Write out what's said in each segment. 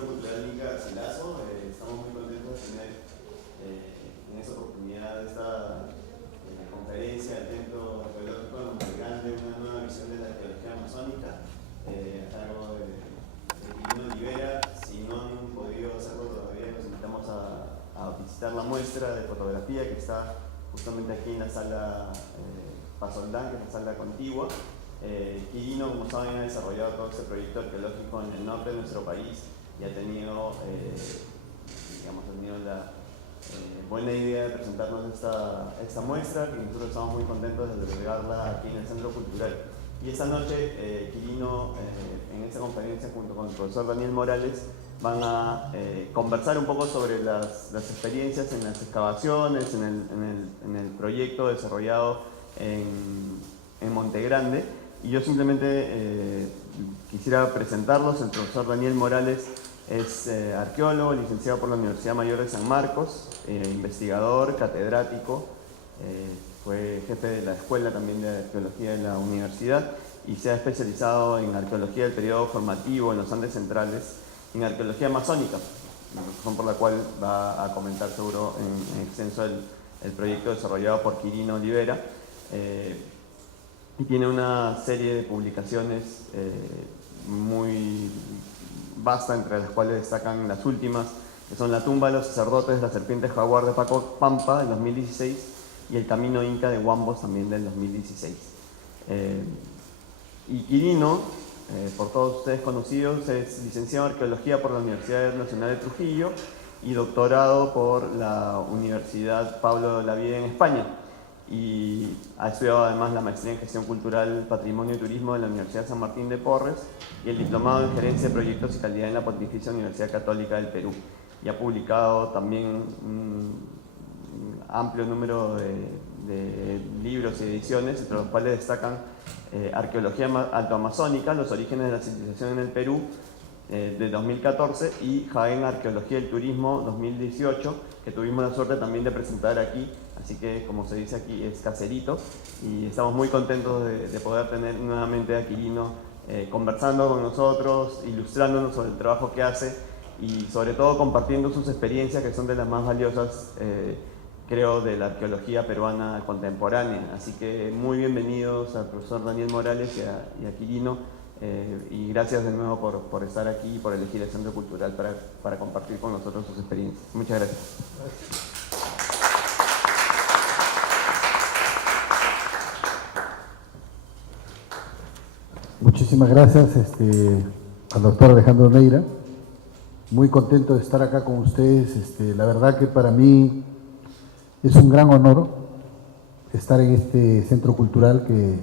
Centro Cultural Inca Garcilaso. Estamos muy contentos de tener en esta oportunidad esta conferencia del Templo Arqueológico de Monte Grande, una nueva visión de la arqueología amazónica, a cargo de Quirino Olivera. Si no han podido hacerlo todavía, los invitamos a visitar la muestra de fotografía que está justamente aquí en la sala Pasoldán, que es la sala contigua. Quirino, como saben, ha desarrollado todo este proyecto arqueológico en el norte de nuestro país y ha tenido, la buena idea de presentarnos esta muestra, que nosotros estamos muy contentos de albergarla aquí en el Centro Cultural. Y esta noche, Quirino, en esta conferencia, junto con el profesor Daniel Morales, van a conversar un poco sobre las experiencias en las excavaciones, en el proyecto desarrollado en Monte Grande. Y yo simplemente quisiera presentarlos. El profesor Daniel Morales es arqueólogo, licenciado por la Universidad Mayor de San Marcos, investigador, catedrático, fue jefe de la escuela también de arqueología de la universidad y se ha especializado en arqueología del periodo formativo en los Andes centrales y en arqueología amazónica, razón por la cual va a comentar seguro en extenso el proyecto desarrollado por Quirino Olivera. Y tiene una serie de publicaciones muy vasta, entre las cuales destacan las últimas, que son La tumba de los sacerdotes, La serpiente jaguar de Paco Pampa, del 2016, y El camino inca de Huambos, también del 2016. Y Quirino, por todos ustedes conocidos, es licenciado en Arqueología por la Universidad Nacional de Trujillo y doctorado por la Universidad Pablo de Olavide en España. Y ha estudiado además la maestría en Gestión Cultural, Patrimonio y Turismo de la Universidad San Martín de Porres y el diplomado en Gerencia de Proyectos y Calidad en la Pontificia Universidad Católica del Perú. Y ha publicado también un amplio número de libros y ediciones, entre los cuales destacan Arqueología Altoamazónica, los orígenes de la civilización en el Perú, de 2014, y Jaén, Arqueología del Turismo 2018, que tuvimos la suerte también de presentar aquí. Así que, como se dice aquí, es caserito y estamos muy contentos de poder tener nuevamente a Quirino conversando con nosotros, ilustrándonos sobre el trabajo que hace y sobre todo compartiendo sus experiencias, que son de las más valiosas, creo, de la arqueología peruana contemporánea. Así que muy bienvenidos al profesor Daniel Morales y a Quirino, y gracias de nuevo por estar aquí y por elegir el Centro Cultural para compartir con nosotros sus experiencias. Muchas gracias. Muchísimas gracias al doctor Alejandro Neira. Muy contento de estar acá con ustedes. La verdad que para mí es un gran honor estar en este centro cultural que,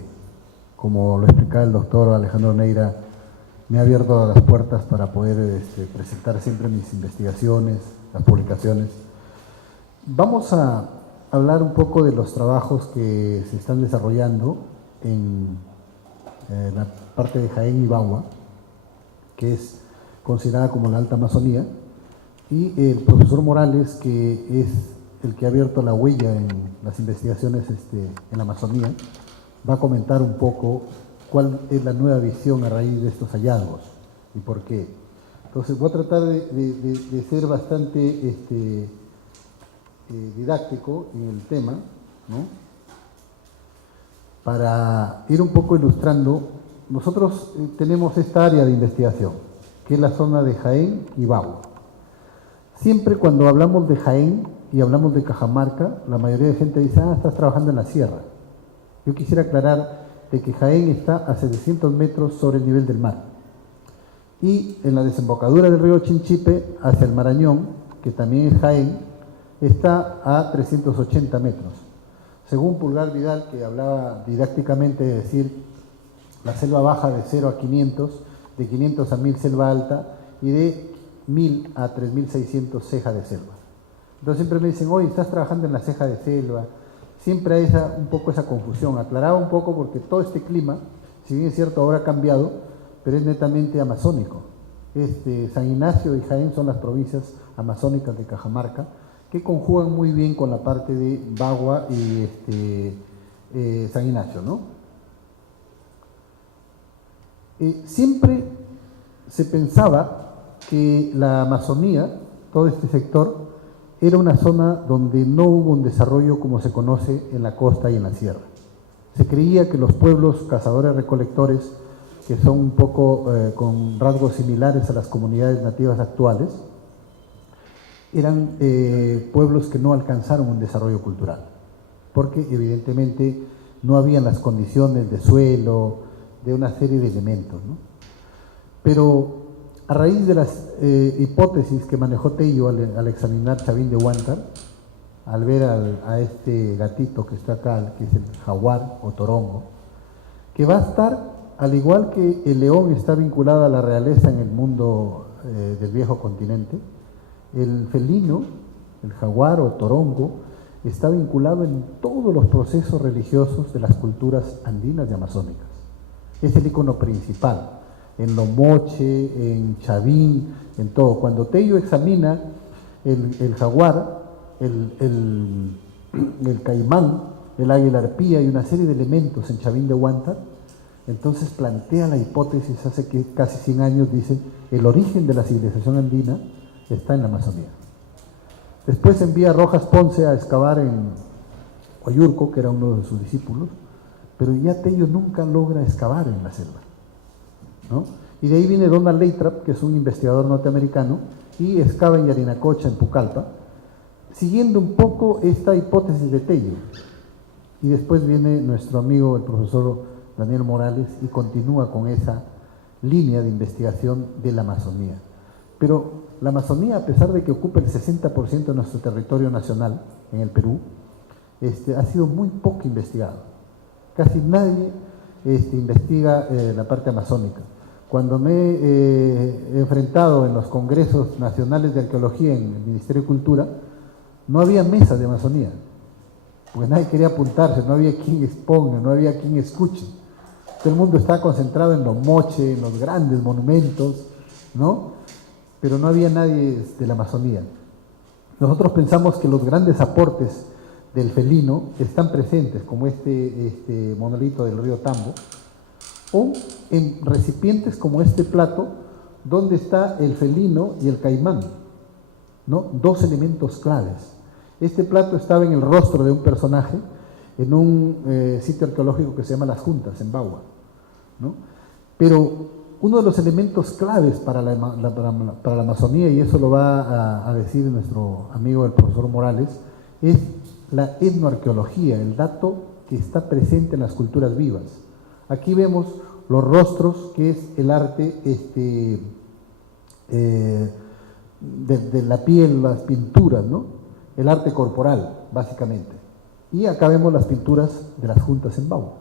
como lo explicaba el doctor Alejandro Neira, me ha abierto las puertas para poder presentar siempre mis investigaciones, las publicaciones. Vamos a hablar un poco de los trabajos que se están desarrollando en la parte de Jaén y Bagua, que es considerada como la Alta Amazonía, y el profesor Morales, que es el que ha abierto la huella en las investigaciones en la Amazonía, va a comentar un poco cuál es la nueva visión a raíz de estos hallazgos y por qué. Entonces voy a tratar de ser bastante didáctico en el tema, ¿no? Para ir un poco ilustrando. Nosotros tenemos esta área de investigación, que es la zona de Jaén y Bagua. Siempre cuando hablamos de Jaén y hablamos de Cajamarca, la mayoría de gente dice, estás trabajando en la sierra. Yo quisiera aclarar de que Jaén está a 700 metros sobre el nivel del mar. Y en la desembocadura del río Chinchipe, hacia el Marañón, que también es Jaén, está a 380 metros. Según Pulgar Vidal, que hablaba didácticamente de decir la selva baja de 0 a 500, de 500 a 1000 selva alta y de 1000 a 3600 ceja de selva. Entonces siempre me dicen, oye, estás trabajando en la ceja de selva. Siempre hay un poco esa confusión. Aclaraba un poco porque todo este clima, si bien es cierto ahora ha cambiado, pero es netamente amazónico. San Ignacio y Jaén son las provincias amazónicas de Cajamarca, que conjugan muy bien con la parte de Bagua y San Ignacio, ¿no? Siempre se pensaba que la Amazonía, todo este sector, era una zona donde no hubo un desarrollo como se conoce en la costa y en la sierra. Se creía que los pueblos cazadores-recolectores, que son un poco con rasgos similares a las comunidades nativas actuales, eran pueblos que no alcanzaron un desarrollo cultural, porque evidentemente no habían las condiciones de suelo, de una serie de elementos, ¿no? Pero a raíz de las hipótesis que manejó Tello al examinar Chavín de Huántar, al ver a este gatito que está acá, que es el jaguar o torongo, que va a estar, al igual que el león está vinculado a la realeza en el mundo del viejo continente, el felino, el jaguar o torongo, está vinculado en todos los procesos religiosos de las culturas andinas y amazónicas. Es el icono principal, en Lomoche, en Chavín, en todo. Cuando Tello examina el jaguar, el caimán, el águila arpía y una serie de elementos en Chavín de Huántar, entonces plantea la hipótesis hace que casi 100 años, dice, el origen de la civilización andina está en la Amazonía. Después envía a Rojas Ponce a excavar en Huayurco, que era uno de sus discípulos, pero ya Tello nunca logra excavar en la selva, ¿no? Y de ahí viene Donald Lathrop, que es un investigador norteamericano, y excava en Yarinacocha, en Pucallpa, siguiendo un poco esta hipótesis de Tello. Y después viene nuestro amigo, el profesor Daniel Morales, y continúa con esa línea de investigación de la Amazonía. Pero la Amazonía, a pesar de que ocupa el 60% de nuestro territorio nacional, en el Perú, ha sido muy poco investigado. Casi nadie investiga la parte amazónica. Cuando me he enfrentado en los congresos nacionales de arqueología en el Ministerio de Cultura, no había mesas de Amazonía, porque nadie quería apuntarse, no había quien exponga, no había quien escuche. Todo el mundo estaba concentrado en los moches, en los grandes monumentos, ¿no? Pero no había nadie de la Amazonía. Nosotros pensamos que los grandes aportes del felino están presentes, como este monolito del río Tambo, o en recipientes como este plato, donde está el felino y el caimán, ¿no? Dos elementos claves. Este plato estaba en el rostro de un personaje en un sitio arqueológico que se llama Las Juntas, en Bagua, ¿no? Pero uno de los elementos claves para la Amazonía, y eso lo va a decir nuestro amigo el profesor Morales, es la etnoarqueología, el dato que está presente en las culturas vivas. Aquí vemos los rostros, que es el arte de la piel, las pinturas, ¿no? El arte corporal, básicamente. Y acá vemos las pinturas de las juntas en Bagua.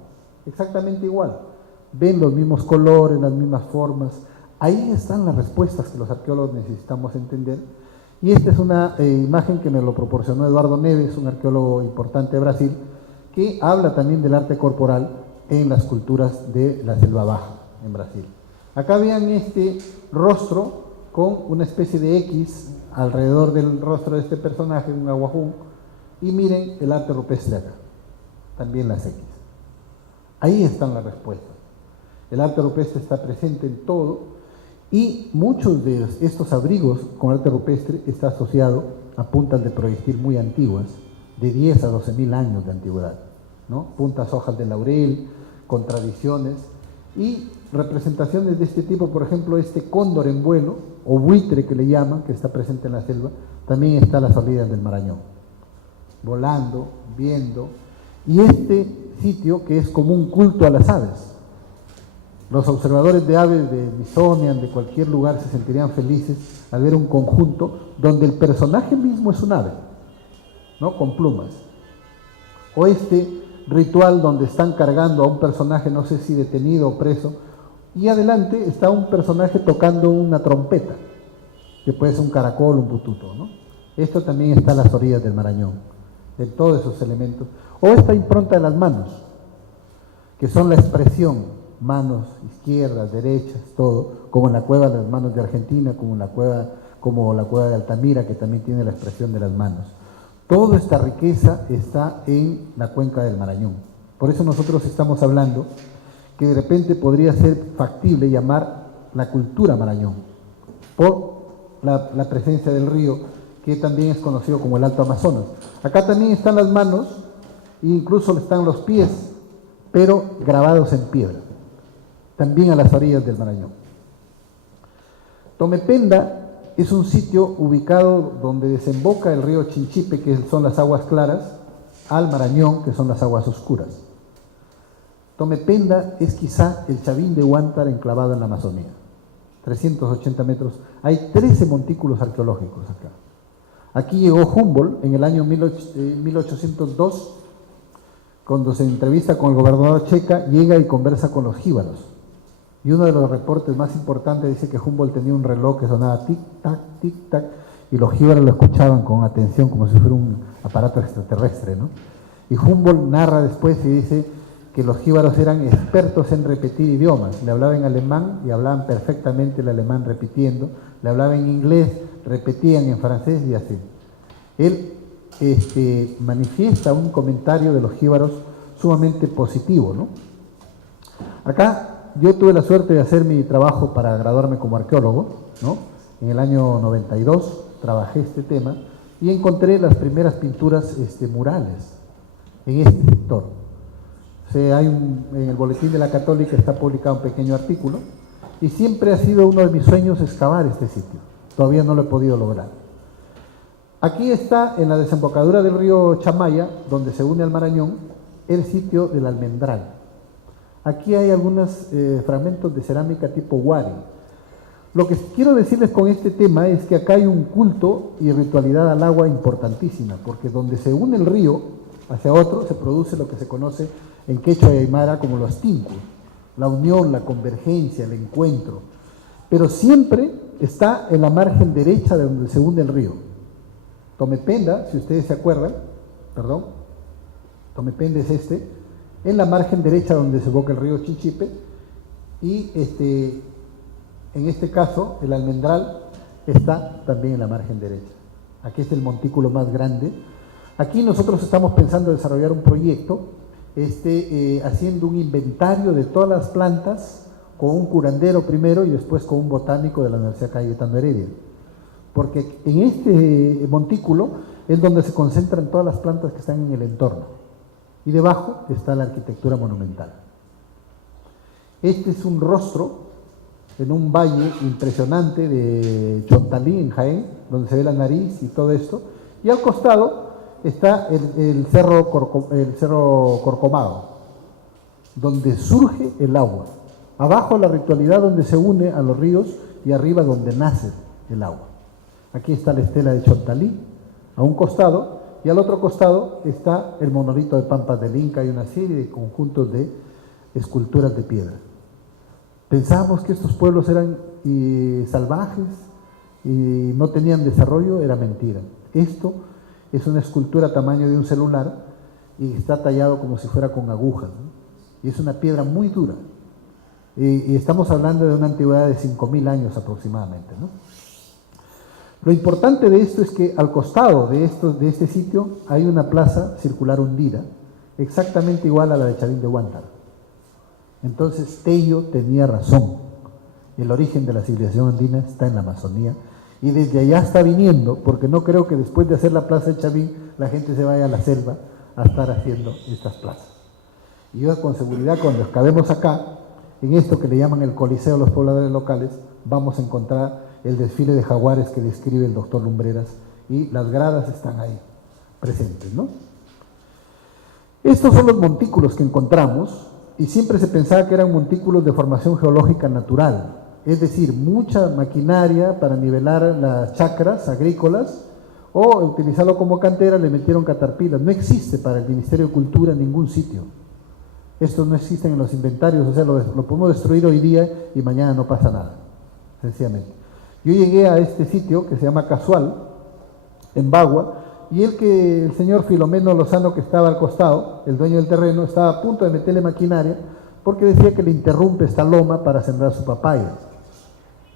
Exactamente igual. Ven los mismos colores, las mismas formas. Ahí están las respuestas que los arqueólogos necesitamos entender. Y esta es una imagen que me lo proporcionó Eduardo Neves, un arqueólogo importante de Brasil, que habla también del arte corporal en las culturas de la selva baja en Brasil. Acá vean este rostro con una especie de X alrededor del rostro de este personaje, un aguajún, y miren el arte rupestre acá, también las X. Ahí están las respuestas. El arte rupestre está presente en todo, y muchos de estos abrigos con arte rupestre está asociado a puntas de proyectil muy antiguas, de 10 a 12.000 años de antigüedad, ¿no? Puntas hojas de laurel, con tradiciones y representaciones de este tipo. Por ejemplo, este cóndor en vuelo, o buitre que le llaman, que está presente en la selva, también está a las orillas del Marañón, volando, viendo. Y este sitio, que es como un culto a las aves, los observadores de aves de Smithsonian, de cualquier lugar, se sentirían felices al ver un conjunto donde el personaje mismo es un ave, ¿no? Con plumas. O este ritual donde están cargando a un personaje, no sé si detenido o preso, y adelante está un personaje tocando una trompeta, que puede ser un caracol, un bututo, ¿no? Esto también está a las orillas del Marañón, de todos esos elementos. O esta impronta de las manos, que son la expresión, manos izquierdas, derechas, todo, como en la cueva de las manos de Argentina, como la cueva de Altamira, que también tiene la expresión de las manos. Toda esta riqueza está en la cuenca del Marañón. Por eso nosotros estamos hablando que de repente podría ser factible llamar la cultura Marañón, por la presencia del río, que también es conocido como el Alto Amazonas. Acá también están las manos, e incluso están los pies, pero grabados en piedra, también a las orillas del Marañón. Tomependa es un sitio ubicado donde desemboca el río Chinchipe, que son las aguas claras, al Marañón, que son las aguas oscuras. Tomependa es quizá el Chavín de Huántar enclavado en la Amazonía, 380 metros. Hay 13 montículos arqueológicos acá. Aquí llegó Humboldt en el año 1802, cuando se entrevista con el gobernador Checa, llega y conversa con los jíbaros. Y uno de los reportes más importantes dice que Humboldt tenía un reloj que sonaba tic-tac, tic-tac, y los jíbaros lo escuchaban con atención como si fuera un aparato extraterrestre, ¿no? Y Humboldt narra después y dice que los jíbaros eran expertos en repetir idiomas. Le hablaban alemán y hablaban perfectamente el alemán repitiendo, le hablaban en inglés, repetían en francés y así. Él manifiesta un comentario de los jíbaros sumamente positivo, ¿no? Acá yo tuve la suerte de hacer mi trabajo para graduarme como arqueólogo, ¿no? En el año 92 trabajé este tema y encontré las primeras pinturas murales en este sector. O sea, en el Boletín de la Católica está publicado un pequeño artículo y siempre ha sido uno de mis sueños excavar este sitio. Todavía no lo he podido lograr. Aquí está, en la desembocadura del río Chamaya, donde se une al Marañón, el sitio del Almendral. Aquí hay algunos fragmentos de cerámica tipo Wari. Lo que quiero decirles con este tema es que acá hay un culto y ritualidad al agua importantísima, porque donde se une el río hacia otro se produce lo que se conoce en quechua y aymara como los tinku, la unión, la convergencia, el encuentro. Pero siempre está en la margen derecha de donde se une el río. Tomependa, si ustedes se acuerdan, Tomependa es en la margen derecha donde se evoca el río Chinchipe, y en este caso el Almendral está también en la margen derecha. Aquí está el montículo más grande. Aquí nosotros estamos pensando en desarrollar un proyecto haciendo un inventario de todas las plantas con un curandero primero y después con un botánico de la Universidad Cayetano Heredia. Porque en este montículo es donde se concentran todas las plantas que están en el entorno. Y debajo está la arquitectura monumental. Este es un rostro en un valle impresionante de Chontalí, en Jaén, donde se ve la nariz y todo esto. Y al costado está el cerro Corcomado, donde surge el agua. Abajo la ritualidad donde se une a los ríos y arriba donde nace el agua. Aquí está la estela de Chontalí, a un costado, y al otro costado está el monolito de Pampas del Inca y una serie de conjuntos de esculturas de piedra. Pensábamos que estos pueblos eran salvajes y no tenían desarrollo, era mentira. Esto es una escultura tamaño de un celular y está tallado como si fuera con agujas, ¿no? Y es una piedra muy dura. Y estamos hablando de una antigüedad de 5.000 años aproximadamente, ¿no? Lo importante de esto es que al costado de este sitio hay una plaza circular hundida, exactamente igual a la de Chavín de Huántar. Entonces Tello tenía razón. El origen de la civilización andina está en la Amazonía y desde allá está viniendo, porque no creo que después de hacer la plaza de Chavín la gente se vaya a la selva a estar haciendo estas plazas. Y yo con seguridad cuando excavemos acá, en esto que le llaman el Coliseo de los pobladores locales, vamos a encontrar el desfile de jaguares que describe el doctor Lumbreras y las gradas están ahí presentes, ¿no? Estos son los montículos que encontramos y siempre se pensaba que eran montículos de formación geológica natural, es decir, mucha maquinaria para nivelar las chacras agrícolas o utilizarlo como cantera, le metieron caterpillar. No existe para el Ministerio de Cultura en ningún sitio. Estos no existen en los inventarios, o sea, lo podemos destruir hoy día y mañana no pasa nada, sencillamente. Yo llegué a este sitio que se llama Casual, en Bagua, y el señor Filomeno Lozano, que estaba al costado, el dueño del terreno, estaba a punto de meterle maquinaria porque decía que le interrumpe esta loma para sembrar su papaya.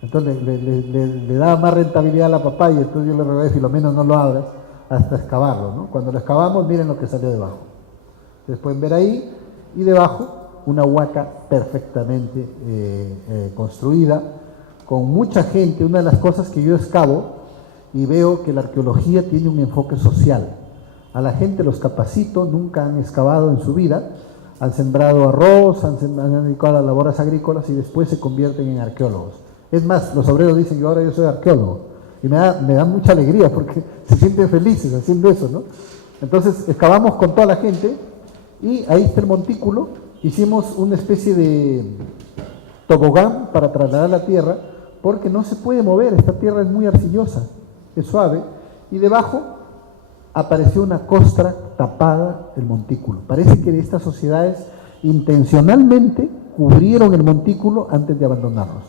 Entonces le daba más rentabilidad a la papaya, entonces yo le rogué a Filomeno, no lo hagas hasta excavarlo, ¿no? Cuando lo excavamos, miren lo que salió debajo. Ustedes pueden ver ahí, y debajo una huaca perfectamente construida, con mucha gente. Una de las cosas que yo excavo y veo que la arqueología tiene un enfoque social. A la gente los capacito, nunca han excavado en su vida, han sembrado arroz, han dedicado a las labores agrícolas y después se convierten en arqueólogos. Es más, los obreros dicen, ahora yo soy arqueólogo. Y me da mucha alegría porque se sienten felices haciendo eso, ¿no? Entonces excavamos con toda la gente y ahí está el montículo. Hicimos una especie de tobogán para trasladar la tierra porque no se puede mover, esta tierra es muy arcillosa, es suave, y debajo apareció una costra tapada el montículo. Parece que estas sociedades intencionalmente cubrieron el montículo antes de abandonarlos,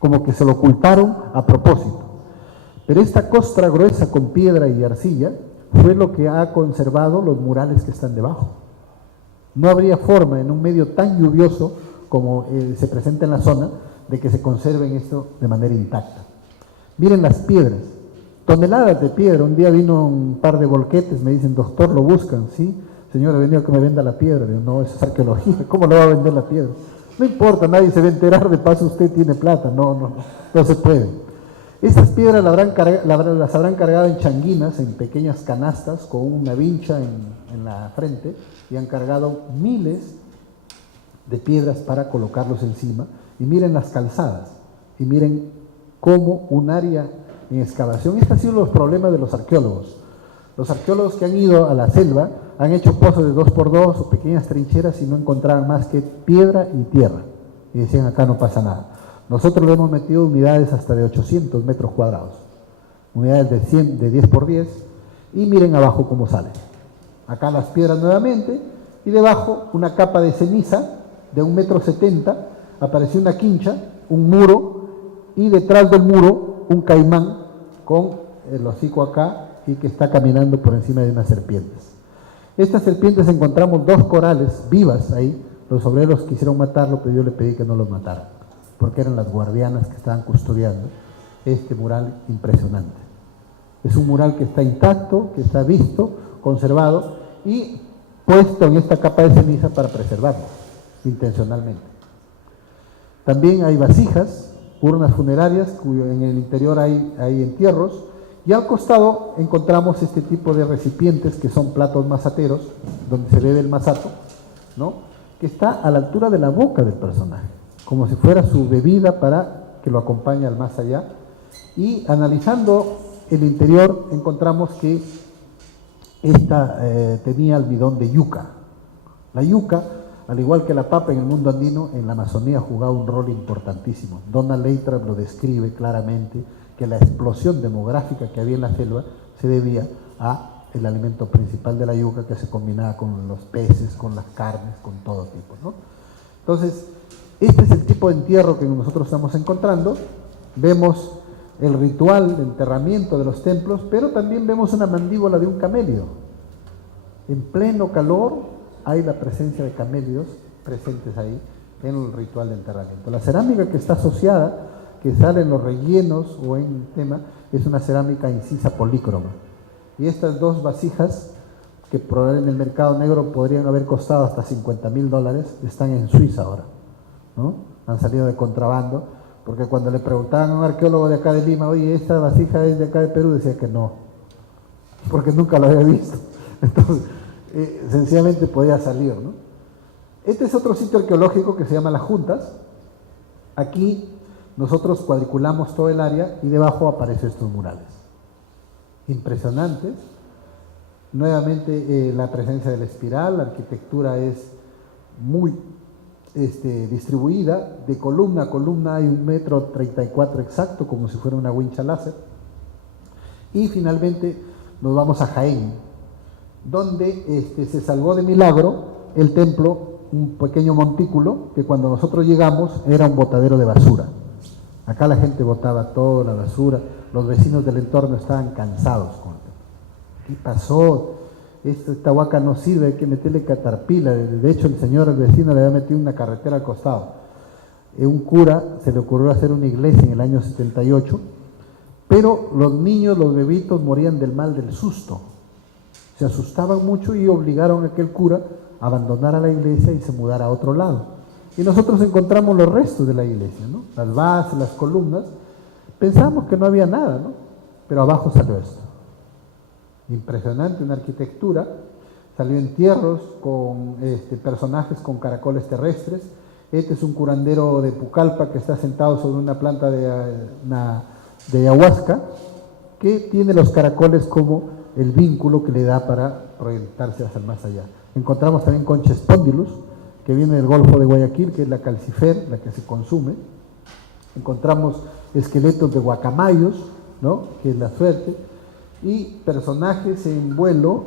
como que se lo ocultaron a propósito. Pero esta costra gruesa con piedra y arcilla fue lo que ha conservado los murales que están debajo. No habría forma en un medio tan lluvioso como se presenta en la zona de que se conserven esto de manera intacta. Miren las piedras, toneladas de piedra. Un día vino un par de volquetes, me dicen, doctor, ¿lo buscan? Sí, señor, he venido a que me venda la piedra. Digo, no, eso es arqueología, ¿cómo le va a vender la piedra? No importa, nadie se va a enterar, de paso usted tiene plata. No se puede. Estas piedras las habrán cargado en changuinas, en pequeñas canastas, con una vincha en la frente, y han cargado miles de piedras para colocarlos encima. Y miren las calzadas, y miren cómo un área en excavación. Estos han sido los problemas de los arqueólogos. Los arqueólogos que han ido a la selva han hecho pozos de 2x2 o pequeñas trincheras y no encontraban más que piedra y tierra. Y decían, acá no pasa nada. Nosotros le hemos metido unidades hasta de 800 metros cuadrados, unidades de 10x10, y miren abajo cómo sale. Acá las piedras nuevamente, y debajo una capa de ceniza de 1,70 m, apareció una quincha, un muro, y detrás del muro un caimán con el hocico acá y que está caminando por encima de unas serpientes. Estas serpientes encontramos 2 corales vivas ahí. Los obreros quisieron matarlo, pero yo le pedí que no los mataran, porque eran las guardianas que estaban custodiando este mural impresionante. Es un mural que está intacto, que está visto, conservado y puesto en esta capa de ceniza para preservarlo intencionalmente. También hay vasijas, urnas funerarias, cuyo en el interior hay entierros, y al costado encontramos este tipo de recipientes que son platos masateros, donde se bebe el masato, ¿no? Que está a la altura de la boca del personaje, como si fuera su bebida para que lo acompañe al más allá. Y analizando el interior encontramos que esta tenía almidón de yuca. La yuca, al igual que la papa en el mundo andino, en la Amazonía jugaba un rol importantísimo. Donna Leitra lo describe claramente, que la explosión demográfica que había en la selva se debía a el alimento principal de la yuca, que se combinaba con los peces, con las carnes, con todo tipo, ¿no? Entonces, este es el tipo de entierro que nosotros estamos encontrando. Vemos el ritual de enterramiento de los templos, pero también vemos una mandíbula de un camello. En pleno calor hay la presencia de camellos presentes ahí en el ritual de enterramiento. La cerámica que está asociada, que sale en los rellenos o en tema, es una cerámica incisa polícroma. Y estas 2 vasijas, que probablemente en el mercado negro podrían haber costado hasta $50,000, están en Suiza ahora, ¿no? Han salido de contrabando, porque cuando le preguntaban a un arqueólogo de acá de Lima, oye, ¿esta vasija es de acá de Perú?, decía que no, porque nunca lo había visto. Entonces, sencillamente podía salir, ¿no? Este es otro sitio arqueológico que se llama Las Juntas. Aquí nosotros cuadriculamos todo el área y debajo aparecen estos murales impresionantes. Nuevamente la presencia de la espiral, la arquitectura es muy distribuida, de columna a columna hay 1,34 m exacto, como si fuera una wincha láser. Y finalmente nos vamos a Jaén, donde se salvó de milagro el templo, un pequeño montículo que cuando nosotros llegamos era un botadero de basura. Acá la gente botaba toda la basura, los vecinos del entorno estaban cansados. ¿Qué pasó? Esta huaca no sirve, hay que meterle caterpillar. De hecho, el vecino le había metido una carretera al costado. Un cura se le ocurrió hacer una iglesia en el año 78, pero los niños, los bebitos morían del mal del susto. Se asustaban mucho y obligaron a aquel cura a abandonar a la iglesia y se mudara a otro lado. Y nosotros encontramos los restos de la iglesia, ¿no? Las bases, las columnas, Pensábamos que no había nada, ¿no? Pero abajo salió esto. Impresionante, una arquitectura. Salió entierros con personajes con caracoles terrestres. Este es un curandero de Pucallpa que está sentado sobre una planta de ayahuasca, que tiene los caracoles como el vínculo que le da para proyectarse hacia el más allá. Encontramos también concha spondylus, que viene del Golfo de Guayaquil, que es la calcifer, la que se consume. Encontramos esqueletos de guacamayos, ¿no? Que es la suerte, y personajes en vuelo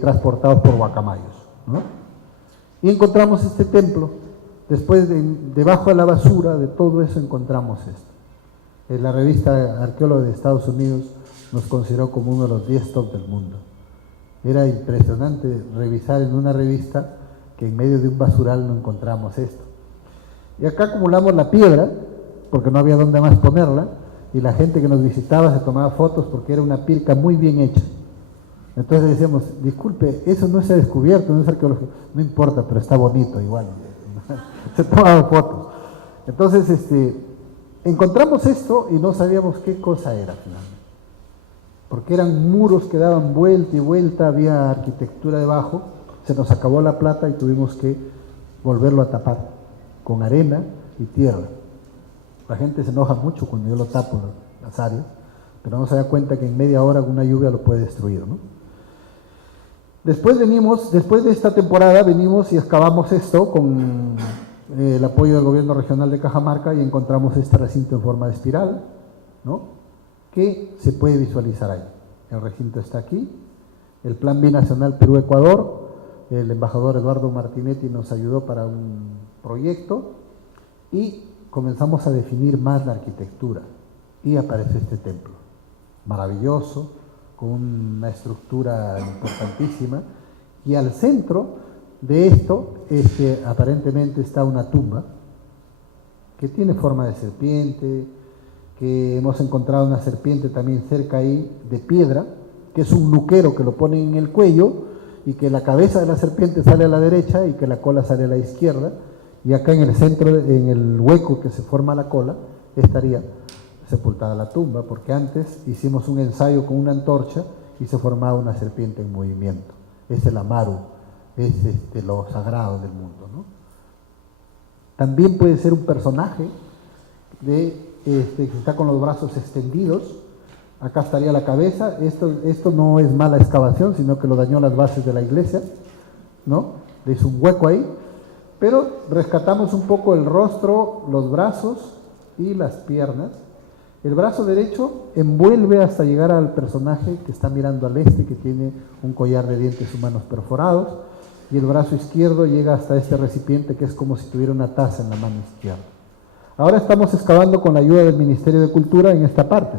transportados por guacamayos, ¿no? Y encontramos este templo. Después, debajo de la basura de todo eso, encontramos esto. La revista Arqueólogo de Estados Unidos nos consideró como uno de los 10 top del mundo. Era impresionante revisar en una revista que en medio de un basural no encontramos esto. Y acá acumulamos la piedra, porque no había dónde más ponerla, y la gente que nos visitaba se tomaba fotos porque era una pirca muy bien hecha. Entonces decíamos, disculpe, eso no se ha descubierto, no es arqueología. No importa, pero está bonito igual. Se tomaban fotos. Entonces, encontramos esto y no sabíamos qué cosa era finalmente. Porque eran muros que daban vuelta y vuelta, había arquitectura debajo, se nos acabó la plata y tuvimos que volverlo a tapar con arena y tierra. La gente se enoja mucho cuando yo lo tapo las áreas, pero no se da cuenta que en media hora una lluvia lo puede destruir, ¿no? Después de esta temporada venimos y excavamos esto con el apoyo del gobierno regional de Cajamarca y encontramos este recinto en forma de espiral, ¿no? Que se puede visualizar ahí. El recinto está aquí, el Plan Binacional Perú-Ecuador, el embajador Eduardo Martinetti nos ayudó para un proyecto y comenzamos a definir más la arquitectura y aparece este templo, maravilloso, con una estructura importantísima, y al centro de esto aparentemente está una tumba que tiene forma de serpiente, que hemos encontrado una serpiente también cerca ahí de piedra, que es un luquero que lo ponen en el cuello y que la cabeza de la serpiente sale a la derecha y que la cola sale a la izquierda, y acá en el centro, en el hueco que se forma la cola, estaría sepultada la tumba, porque antes hicimos un ensayo con una antorcha y se formaba una serpiente en movimiento. Es el amaru, es lo sagrado del mundo, ¿no? También puede ser un personaje que está con los brazos extendidos. Acá estaría la cabeza. Esto no es mala excavación, sino que lo dañó las bases de la iglesia, ¿no? Le hizo un hueco ahí, pero rescatamos un poco el rostro, los brazos y las piernas. El brazo derecho envuelve hasta llegar al personaje que está mirando al este, que tiene un collar de dientes humanos perforados, y el brazo izquierdo llega hasta este recipiente que es como si tuviera una taza en la mano izquierda. Ahora estamos excavando con la ayuda del Ministerio de Cultura en esta parte,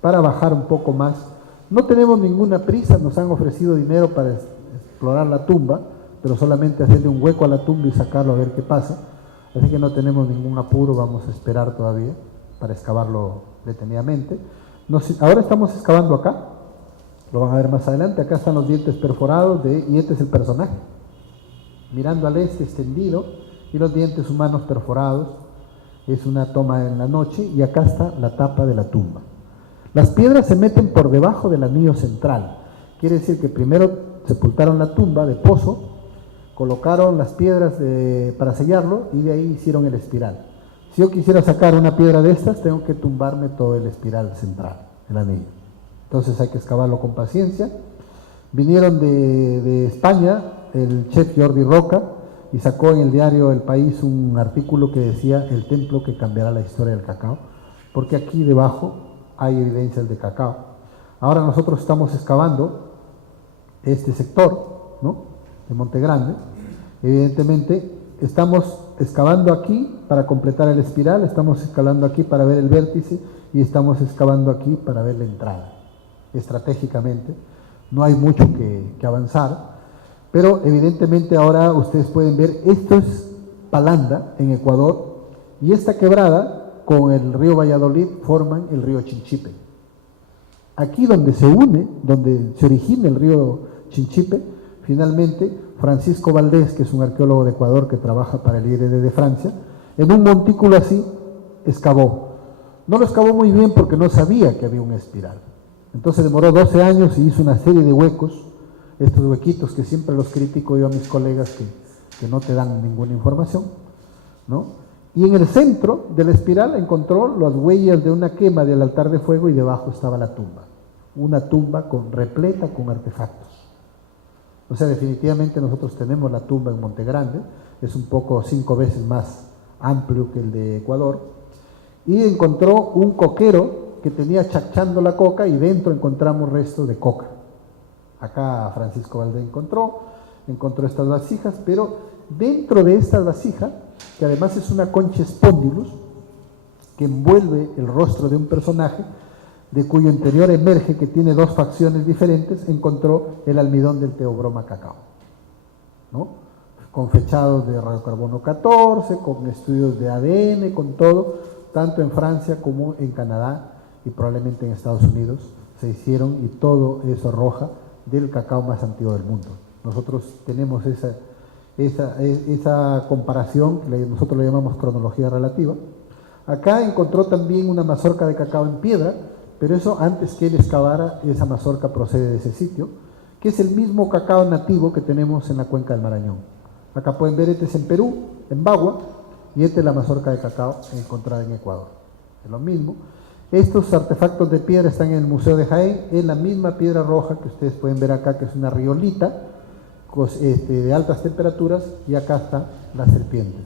para bajar un poco más. No tenemos ninguna prisa, nos han ofrecido dinero para explorar la tumba, pero solamente hacerle un hueco a la tumba y sacarlo a ver qué pasa. Así que no tenemos ningún apuro, vamos a esperar todavía para excavarlo detenidamente. Ahora estamos excavando acá, lo van a ver más adelante. Acá están los dientes perforados y este es el personaje, mirando al este extendido, y los dientes humanos perforados. Es una toma en la noche y acá está la tapa de la tumba. Las piedras se meten por debajo del anillo central. Quiere decir que primero sepultaron la tumba de pozo, colocaron las piedras para sellarlo y de ahí hicieron el espiral. Si yo quisiera sacar una piedra de estas, tengo que tumbarme todo el espiral central, el anillo. Entonces hay que excavarlo con paciencia. Vinieron de España el chef Jordi Roca y sacó en el diario El País un artículo que decía el templo que cambiará la historia del cacao, porque aquí debajo hay evidencias de cacao. Ahora nosotros estamos excavando este sector, ¿no?, de Monte Grande. Evidentemente estamos excavando aquí para completar el espiral, estamos escalando aquí para ver el vértice y estamos excavando aquí para ver la entrada. Estratégicamente no hay mucho que avanzar, pero evidentemente ahora ustedes pueden ver, esto es Palanda en Ecuador, y esta quebrada con el río Valladolid forman el río Chinchipe. Aquí donde se une, donde se origina el río Chinchipe, finalmente Francisco Valdés, que es un arqueólogo de Ecuador que trabaja para el IRD de Francia, en un montículo así excavó no lo excavó muy bien porque no sabía que había una espiral. Entonces demoró 12 años y hizo una serie de huecos, estos huequitos que siempre los critico yo a mis colegas que no te dan ninguna información, ¿no? Y en el centro de la espiral encontró las huellas de una quema del altar de fuego y debajo estaba la tumba. Una tumba repleta con artefactos. O sea, definitivamente nosotros tenemos la tumba en Monte Grande, es un poco 5 veces más amplio que el de Ecuador, y encontró un coquero que tenía chachando la coca y dentro encontramos restos de coca. Acá Francisco Valdés encontró estas vasijas, pero dentro de esta vasija, que además es una concha spondylus, que envuelve el rostro de un personaje, de cuyo interior emerge que tiene 2 facciones diferentes, encontró el almidón del teobroma cacao, ¿no? Con fechados de radiocarbono 14, con estudios de ADN, con todo, tanto en Francia como en Canadá y probablemente en Estados Unidos se hicieron, y todo eso arroja del cacao más antiguo del mundo. Nosotros tenemos esa comparación, que nosotros le llamamos cronología relativa. Acá encontró también una mazorca de cacao en piedra, pero eso antes que él excavara, esa mazorca procede de ese sitio, que es el mismo cacao nativo que tenemos en la cuenca del Marañón. Acá pueden ver, este es en Perú, en Bagua, y esta es la mazorca de cacao encontrada en Ecuador. Es lo mismo. Estos artefactos de piedra están en el Museo de Jaén, es la misma piedra roja que ustedes pueden ver acá, que es una riolita de altas temperaturas, y acá están las serpientes.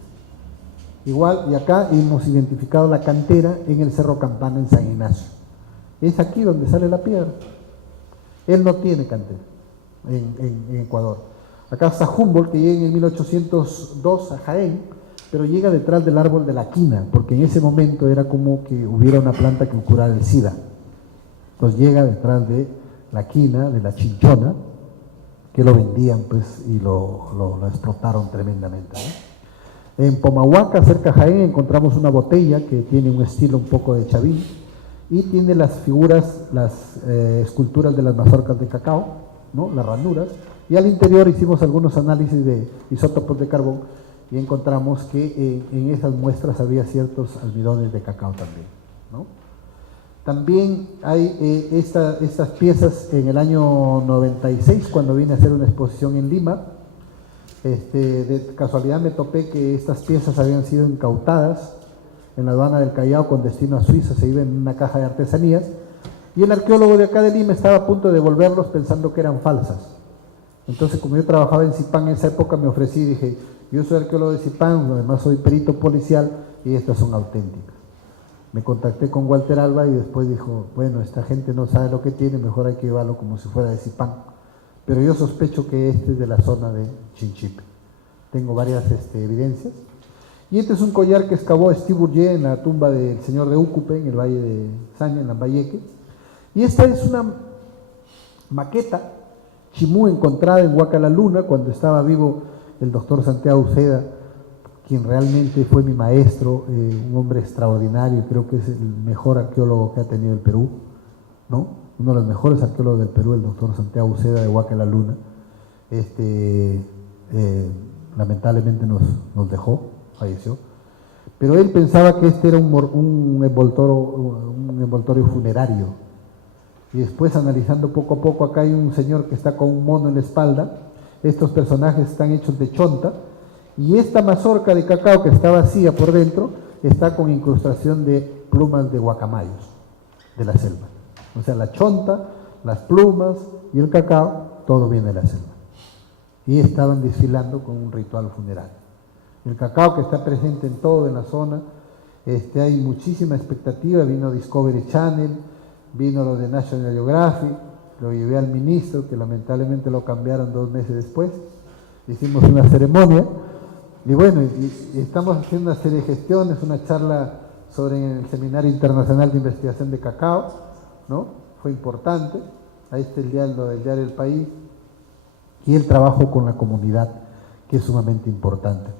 Igual, y acá hemos identificado la cantera en el Cerro Campana en San Ignacio. Es aquí donde sale la piedra. Él no tiene cantera en Ecuador. Acá está Humboldt, que llega en 1802 a Jaén, pero llega detrás del árbol de la quina, porque en ese momento era como que hubiera una planta que curara el SIDA. Entonces llega detrás de la quina, de la chinchona, que lo vendían pues y lo explotaron tremendamente, ¿no? En Pomahuaca, cerca de Jaén, encontramos una botella que tiene un estilo un poco de Chavín y tiene las figuras, las esculturas de las mazorcas de cacao, ¿no? Las ranuras, y al interior hicimos algunos análisis de isótopos de carbón y encontramos que en esas muestras había ciertos almidones de cacao también, ¿no? También hay estas piezas en el año 96, cuando vine a hacer una exposición en Lima. De casualidad me topé que estas piezas habían sido incautadas en la aduana del Callao con destino a Suiza, se iba en una caja de artesanías, y el arqueólogo de acá de Lima estaba a punto de devolverlos pensando que eran falsas. Entonces, como yo trabajaba en Zipán en esa época, me ofrecí y dije, yo soy arqueólogo de Zipán, además soy perito policial y estas son auténticas. Me contacté con Walter Alba y después dijo, bueno, esta gente no sabe lo que tiene, mejor hay que llevarlo como si fuera de Zipán. Pero yo sospecho que este es de la zona de Chinchipe. Tengo varias evidencias. Y este es un collar que excavó Steve Bourget en la tumba del señor de Úcupe, en el valle de Saña, en Lambayeque. Y esta es una maqueta chimú encontrada en Huacalaluna cuando estaba vivo el doctor Santiago Uceda, quien realmente fue mi maestro, un hombre extraordinario, creo que es el mejor arqueólogo que ha tenido el Perú, ¿no? Uno de los mejores arqueólogos del Perú, el doctor Santiago Uceda de Huacalaluna. Lamentablemente nos dejó, falleció, pero él pensaba que este era un envoltorio funerario, y después, analizando poco a poco, acá hay un señor que está con un mono en la espalda. Estos personajes están hechos de chonta, y esta mazorca de cacao que está vacía por dentro está con incrustación de plumas de guacamayos de la selva. O sea, la chonta, las plumas y el cacao, todo viene de la selva. Y estaban desfilando con un ritual funerario. El cacao que está presente en todo en la zona, hay muchísima expectativa. Vino Discovery Channel, vino lo de National Geographic, lo llevé al ministro, que lamentablemente lo cambiaron 2 meses después. Hicimos una ceremonia y bueno, y estamos haciendo una serie de gestiones, una charla sobre el Seminario Internacional de Investigación de Cacao, ¿no? Fue importante. Ahí está lo del diario El País, y el trabajo con la comunidad, que es sumamente importante.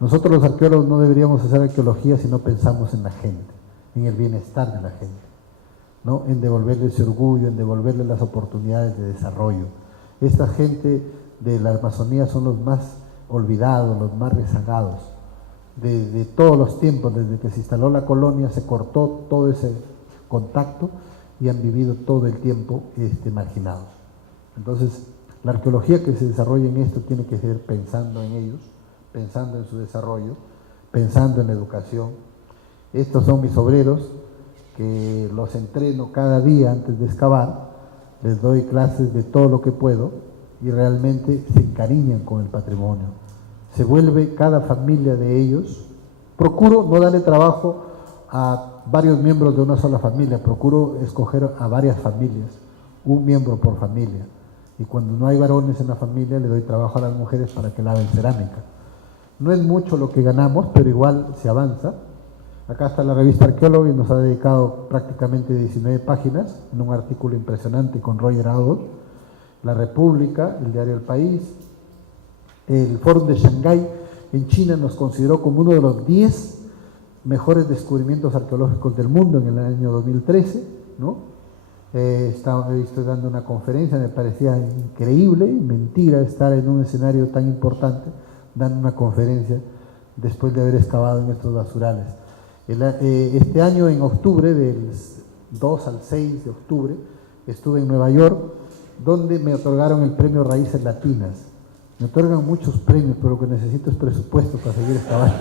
Nosotros los arqueólogos no deberíamos hacer arqueología si no pensamos en la gente, en el bienestar de la gente, ¿no? En devolverle ese orgullo, en devolverle las oportunidades de desarrollo. Esta gente de la Amazonía son los más olvidados, los más rezagados, desde todos los tiempos, desde que se instaló la colonia, se cortó todo ese contacto y han vivido todo el tiempo marginados. Entonces, la arqueología que se desarrolla en esto tiene que ser pensando en ellos, pensando en su desarrollo, pensando en la educación. Estos son mis obreros, que los entreno cada día antes de excavar, les doy clases de todo lo que puedo y realmente se encariñan con el patrimonio. Se vuelve cada familia de ellos. Procuro no darle trabajo a varios miembros de una sola familia, procuro escoger a varias familias, un miembro por familia. Y cuando no hay varones en la familia, le doy trabajo a las mujeres para que laven cerámica. No es mucho lo que ganamos, pero igual se avanza. Acá está la revista Arqueólogo y nos ha dedicado prácticamente 19 páginas en un artículo impresionante con Roger Adolph. La República, el diario El País, el Fórum de Shanghái en China nos consideró como uno de los 10 mejores descubrimientos arqueológicos del mundo en el año 2013, ¿no? Estoy dando una conferencia, me parecía increíble, mentira estar en un escenario tan importante, dando una conferencia después de haber excavado en estos basurales. Este año, en octubre, del 2 al 6 de octubre, estuve en Nueva York, donde me otorgaron el premio Raíces Latinas. Me otorgan muchos premios, pero lo que necesito es presupuesto para seguir excavando.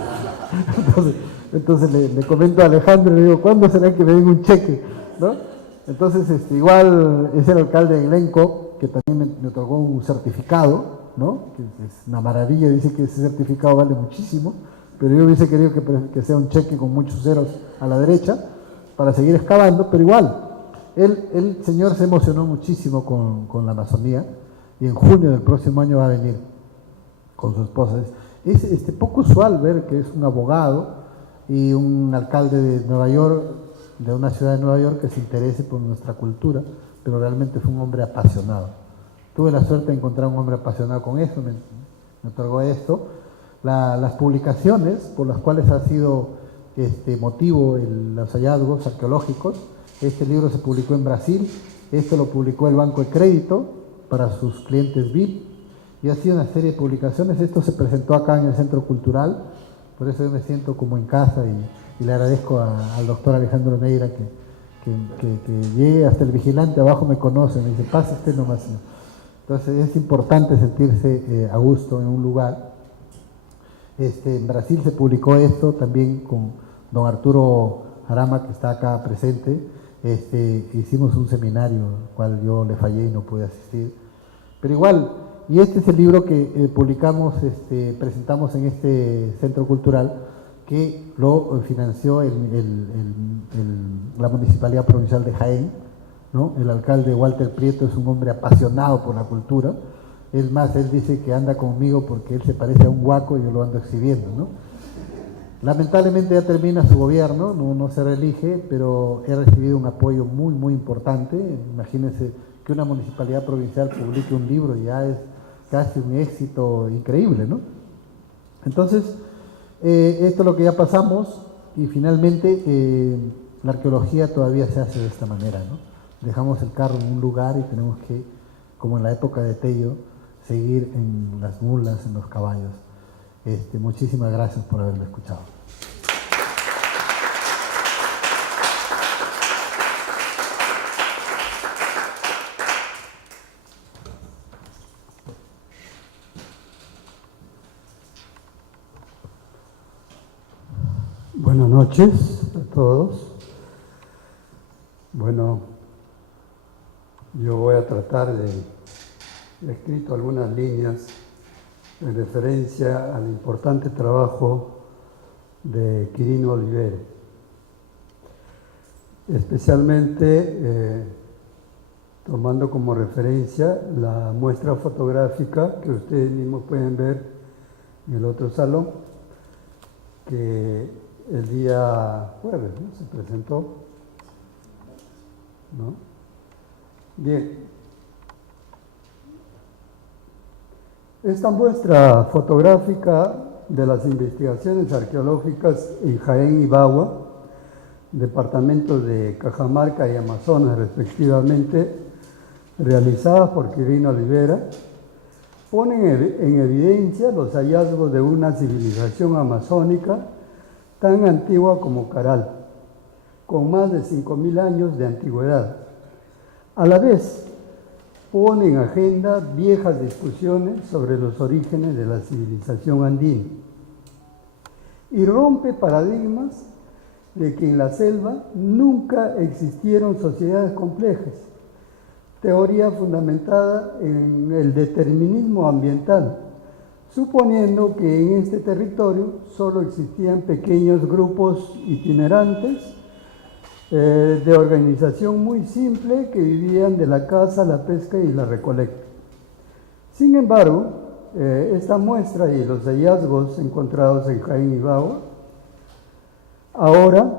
Entonces le comento a Alejandro, le digo, ¿cuándo será que me den un cheque? ¿No? Entonces, igual es el alcalde de Glencoe, que también me otorgó un certificado, ¿no? Que es una maravilla, dice que ese certificado vale muchísimo, pero yo hubiese querido que sea un cheque con muchos ceros a la derecha para seguir excavando, pero igual, el señor se emocionó muchísimo con la Amazonía y en junio del próximo año va a venir con su esposa. Es poco usual ver que es un abogado y un alcalde de Nueva York, de una ciudad de Nueva York, que se interese por nuestra cultura, pero realmente fue un hombre apasionado. Tuve la suerte de encontrar un hombre apasionado con eso, me otorgó esto. Las publicaciones por las cuales ha sido motivo los hallazgos arqueológicos, este libro se publicó en Brasil, esto lo publicó el Banco de Crédito para sus clientes VIP, y ha sido una serie de publicaciones. Esto se presentó acá en el Centro Cultural, por eso yo me siento como en casa y le agradezco al doctor Alejandro Neira que llegue hasta el vigilante abajo, me conoce, me dice, pase usted nomás. Entonces es importante sentirse a gusto en un lugar. En Brasil se publicó esto también con don Arturo Jarama, que está acá presente. Hicimos un seminario, al cual yo le fallé y no pude asistir. Pero igual, y este es el libro que publicamos, presentamos en este centro cultural, que lo financió la Municipalidad Provincial de Jaén, ¿no? El alcalde Walter Prieto es un hombre apasionado por la cultura. Es más, él dice que anda conmigo porque él se parece a un huaco y yo lo ando exhibiendo, ¿no? Lamentablemente ya termina su gobierno, no se reelige, pero he recibido un apoyo muy, muy importante. Imagínense que una municipalidad provincial publique un libro, ya es casi un éxito increíble, ¿no? Entonces, esto es lo que ya pasamos, y finalmente la arqueología todavía se hace de esta manera, ¿no? Dejamos el carro en un lugar y tenemos que, como en la época de Tello, seguir en las mulas, en los caballos. Muchísimas gracias por haberme escuchado. Buenas noches a todos. Bueno, yo voy a tratar he escrito algunas líneas en referencia al importante trabajo de Quirino Olivera, especialmente tomando como referencia la muestra fotográfica que ustedes mismos pueden ver en el otro salón, que el día jueves, ¿no?, se presentó, ¿no? Bien. Esta muestra fotográfica de las investigaciones arqueológicas en Jaén y Bagua, departamentos de Cajamarca y Amazonas respectivamente, realizadas por Quirino Olivera, ponen en evidencia los hallazgos de una civilización amazónica tan antigua como Caral, con más de 5.000 años de antigüedad. A la vez, pone en agenda viejas discusiones sobre los orígenes de la civilización andina y rompe paradigmas de que en la selva nunca existieron sociedades complejas, teoría fundamentada en el determinismo ambiental, suponiendo que en este territorio solo existían pequeños grupos itinerantes de organización muy simple que vivían de la caza, la pesca y la recolecta. Sin embargo, esta muestra y los hallazgos encontrados en Jaén y Bagua, ahora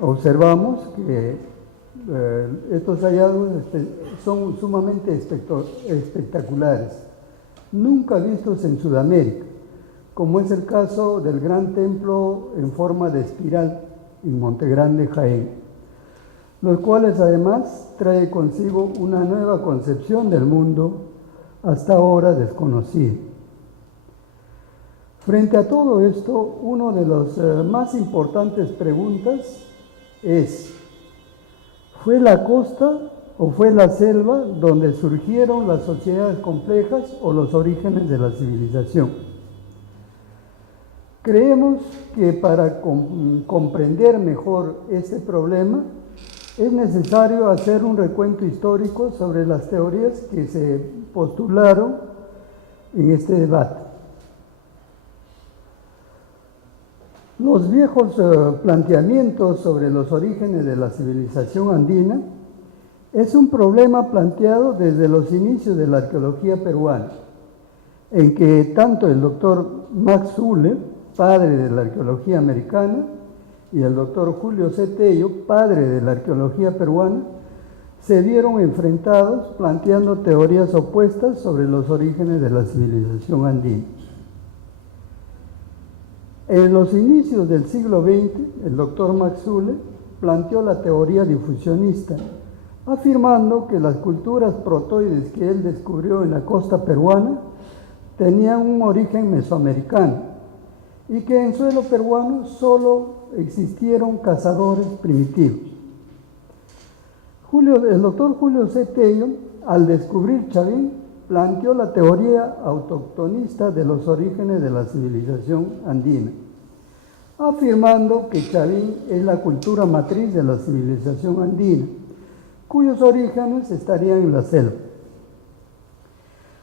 observamos que estos hallazgos son sumamente espectaculares, nunca vistos en Sudamérica, como es el caso del gran templo en forma de espiral en Monte Grande, Jaén, los cuales además trae consigo una nueva concepción del mundo hasta ahora desconocida. Frente a todo esto, una de las más importantes preguntas es: ¿fue la costa o fue la selva donde surgieron las sociedades complejas o los orígenes de la civilización? Creemos que para comprender mejor este problema es necesario hacer un recuento histórico sobre las teorías que se postularon en este debate. Los viejos planteamientos sobre los orígenes de la civilización andina es un problema planteado desde los inicios de la arqueología peruana, en que tanto el doctor Max Uhle, padre de la arqueología americana, y el doctor Julio C. Tello, padre de la arqueología peruana, se vieron enfrentados planteando teorías opuestas sobre los orígenes de la civilización andina. En los inicios del siglo XX, el doctor Max Uhle planteó la teoría difusionista, afirmando que las culturas protoides que él descubrió en la costa peruana tenían un origen mesoamericano y que en suelo peruano solo existieron cazadores primitivos. El doctor Julio C. Tello, al descubrir Chavín, planteó la teoría autoctonista de los orígenes de la civilización andina, afirmando que Chavín es la cultura matriz de la civilización andina, cuyos orígenes estarían en la selva.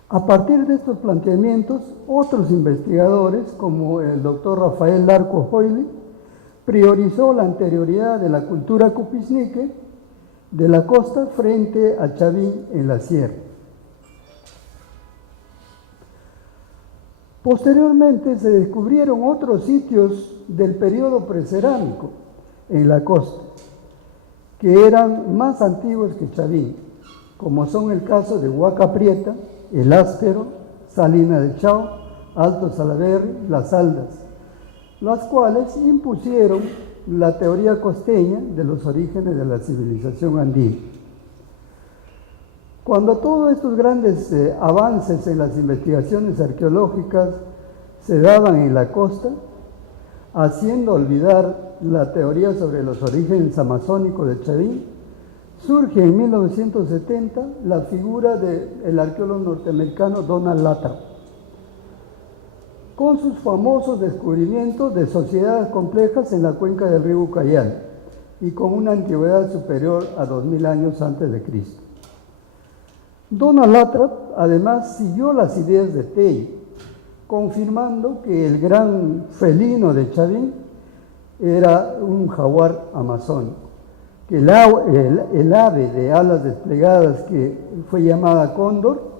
A partir de estos planteamientos, otros investigadores, como el doctor Rafael Larco Hoyle, priorizó la anterioridad de la cultura Cupiznique de la costa frente a Chavín en la sierra. Posteriormente se descubrieron otros sitios del periodo precerámico en la costa, que eran más antiguos que Chavín, como son el caso de Huaca Prieta, El Áspero, Salina de Chao, Alto Salaverry, Las Aldas, las cuales impusieron la teoría costeña de los orígenes de la civilización andina. Cuando todos estos grandes avances en las investigaciones arqueológicas se daban en la costa, haciendo olvidar la teoría sobre los orígenes amazónicos de Chavín, surge en 1970 la figura del arqueólogo norteamericano Donald Lathrop, con sus famosos descubrimientos de sociedades complejas en la cuenca del río Ucayali y con una antigüedad superior a 2000 años antes de Cristo. Donald Lathrop además siguió las ideas de Tello, confirmando que el gran felino de Chavín era un jaguar amazónico, que el ave de alas desplegadas que fue llamada cóndor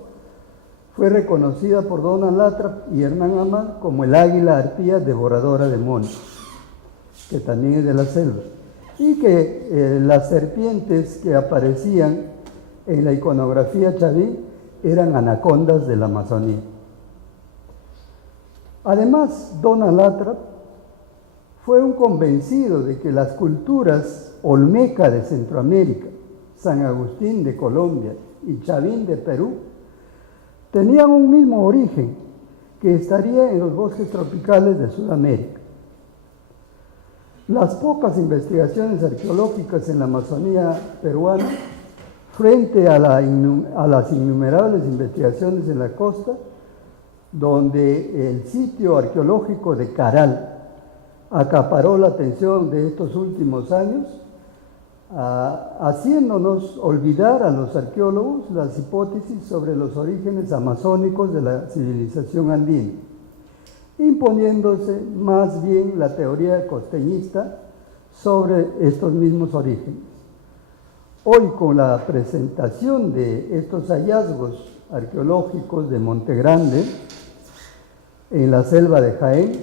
fue reconocida por Donald Lathrop y Hernán Amán como el águila arpía devoradora de monos, que también es de la selva, y que las serpientes que aparecían en la iconografía chaví eran anacondas de la Amazonía. Además, Donald Lathrop fue un convencido de que las culturas Olmeca de Centroamérica, San Agustín de Colombia y Chavín de Perú tenían un mismo origen, que estaría en los bosques tropicales de Sudamérica. Las pocas investigaciones arqueológicas en la Amazonía peruana, frente a las innumerables investigaciones en la costa, donde el sitio arqueológico de Caral acaparó la atención de estos últimos años, haciéndonos olvidar a los arqueólogos las hipótesis sobre los orígenes amazónicos de la civilización andina, imponiéndose más bien la teoría costeñista sobre estos mismos orígenes. Hoy, con la presentación de estos hallazgos arqueológicos de Monte Grande, en la selva de Jaén,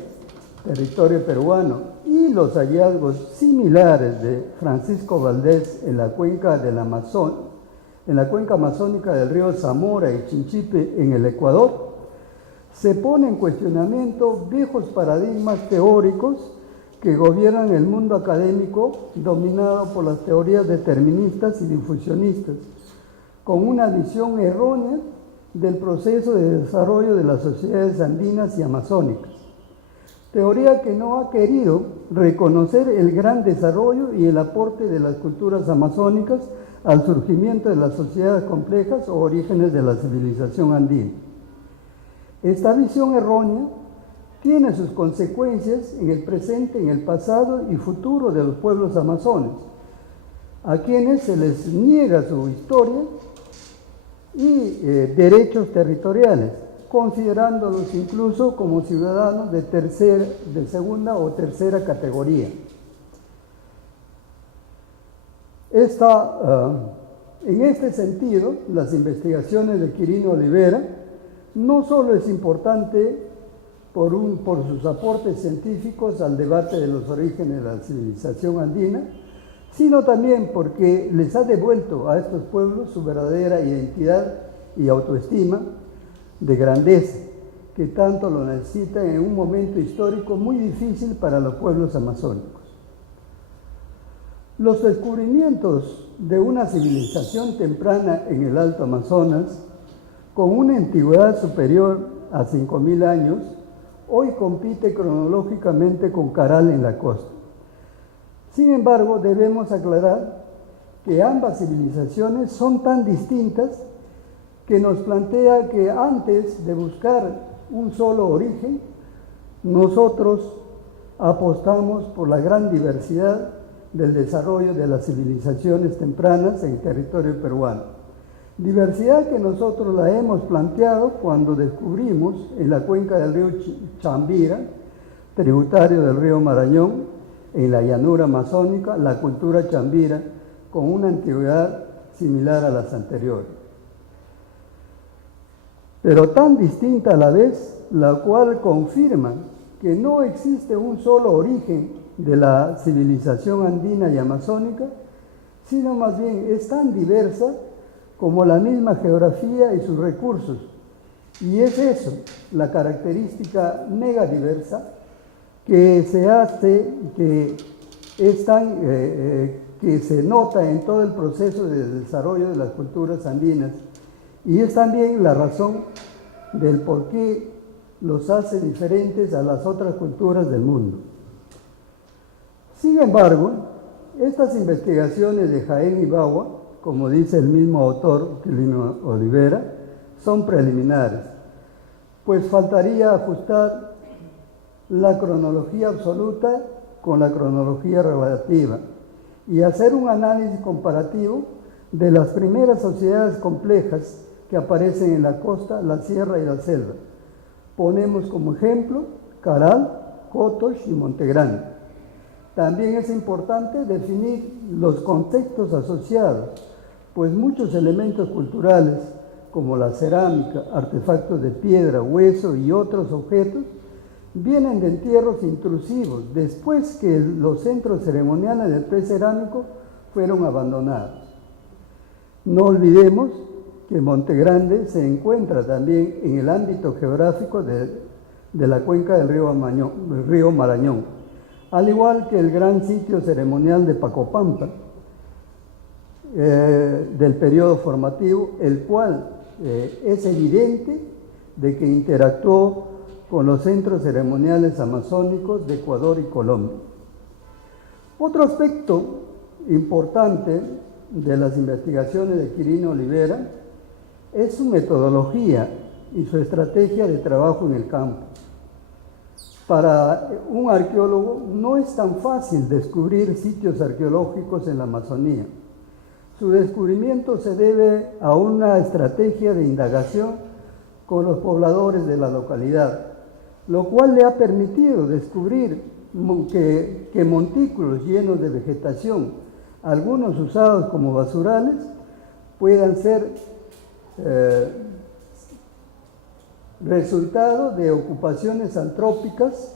territorio peruano, y los hallazgos similares de Francisco Valdés en la cuenca del Amazon, en la cuenca amazónica del río Zamora y Chinchipe en el Ecuador, se pone en cuestionamiento viejos paradigmas teóricos que gobiernan el mundo académico dominado por las teorías deterministas y difusionistas, con una visión errónea del proceso de desarrollo de las sociedades andinas y amazónicas. Teoría que no ha querido reconocer el gran desarrollo y el aporte de las culturas amazónicas al surgimiento de las sociedades complejas o orígenes de la civilización andina. Esta visión errónea tiene sus consecuencias en el presente, en el pasado y futuro de los pueblos amazones, a quienes se les niega su historia y derechos territoriales, considerándolos incluso como ciudadanos de segunda o tercera categoría. En este sentido, las investigaciones de Quirino Olivera no solo es importante por sus aportes científicos al debate de los orígenes de la civilización andina, sino también porque les ha devuelto a estos pueblos su verdadera identidad y autoestima de grandeza, que tanto lo necesitan en un momento histórico muy difícil para los pueblos amazónicos. Los descubrimientos de una civilización temprana en el Alto Amazonas, con una antigüedad superior a 5.000 años, hoy compite cronológicamente con Caral en la costa. Sin embargo, debemos aclarar que ambas civilizaciones son tan distintas que nos plantea que antes de buscar un solo origen, nosotros apostamos por la gran diversidad del desarrollo de las civilizaciones tempranas en territorio peruano. Diversidad que nosotros la hemos planteado cuando descubrimos en la cuenca del río Chambira, tributario del río Marañón, en la llanura amazónica, la cultura chambira, con una antigüedad similar a las anteriores, pero tan distinta a la vez, la cual confirma que no existe un solo origen de la civilización andina y amazónica, sino más bien es tan diversa como la misma geografía y sus recursos. Y es eso, la característica megadiversa que se nota en todo el proceso de desarrollo de las culturas andinas, y es también la razón del por qué los hace diferentes a las otras culturas del mundo. Sin embargo, estas investigaciones de Jaén y Bagua, como dice el mismo autor, Quirino Olivera, son preliminares, pues faltaría ajustar la cronología absoluta con la cronología relativa y hacer un análisis comparativo de las primeras sociedades complejas que aparecen en la costa, la sierra y la selva. Ponemos como ejemplo Caral, Cotox y Monte Grande. También es importante definir los contextos asociados, pues muchos elementos culturales, como la cerámica, artefactos de piedra, hueso y otros objetos, vienen de entierros intrusivos después que los centros ceremoniales del precerámico fueron abandonados. No olvidemos que Monte Grande se encuentra también en el ámbito geográfico de la cuenca del río Marañón, al igual que el gran sitio ceremonial de Pacopampa, del periodo formativo, el cual es evidente de que interactuó con los centros ceremoniales amazónicos de Ecuador y Colombia. Otro aspecto importante de las investigaciones de Quirino Olivera es su metodología y su estrategia de trabajo en el campo. Para un arqueólogo no es tan fácil descubrir sitios arqueológicos en la Amazonía. Su descubrimiento se debe a una estrategia de indagación con los pobladores de la localidad, lo cual le ha permitido descubrir que montículos llenos de vegetación, algunos usados como basurales, puedan ser resultado de ocupaciones antrópicas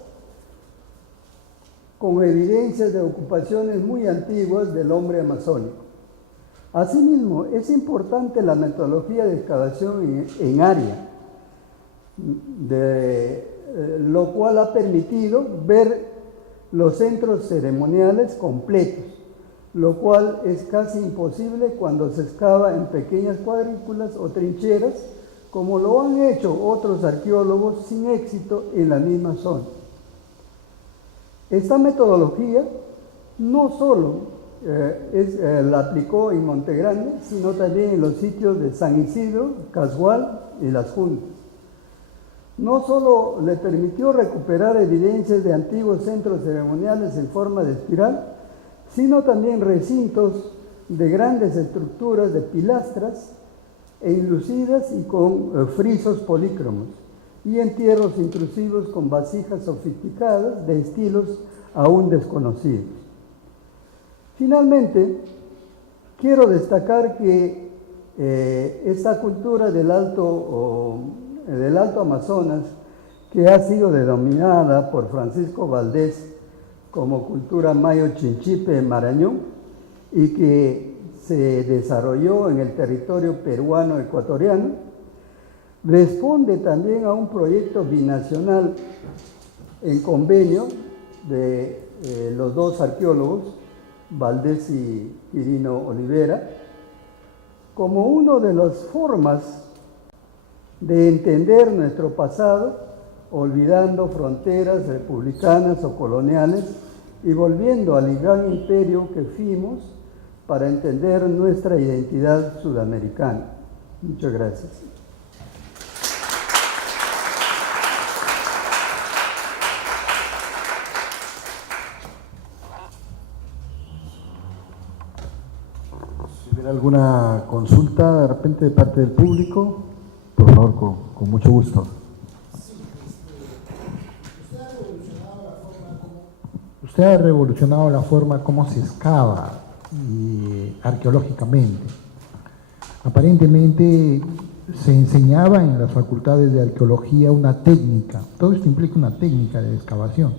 con evidencias de ocupaciones muy antiguas del hombre amazónico. Asimismo, es importante la metodología de excavación en área, lo cual ha permitido ver los centros ceremoniales completos, lo cual es casi imposible cuando se excava en pequeñas cuadrículas o trincheras, como lo han hecho otros arqueólogos sin éxito en la misma zona. Esta metodología no solo la aplicó en Monte Grande, sino también en los sitios de San Isidro, Casual y Las Juntas. No solo le permitió recuperar evidencias de antiguos centros ceremoniales en forma de espiral, sino también recintos de grandes estructuras de pilastras enlucidas y con frisos polícromos, y entierros intrusivos con vasijas sofisticadas de estilos aún desconocidos. Finalmente, quiero destacar que esta cultura del Alto Amazonas, que ha sido denominada por Francisco Valdés como cultura mayo chinchipe Marañón y que se desarrolló en el territorio peruano ecuatoriano, responde también a un proyecto binacional en convenio de los dos arqueólogos, Valdés y Quirino Olivera, como una de las formas de entender nuestro pasado, olvidando fronteras republicanas o coloniales y volviendo al gran imperio que fuimos para entender nuestra identidad sudamericana. Muchas gracias. Si hubiera alguna consulta de repente de parte del público, por favor, con mucho gusto. Usted ha revolucionado la forma como se excava arqueológicamente. Aparentemente se enseñaba en las facultades de arqueología una técnica, todo esto implica una técnica de excavación.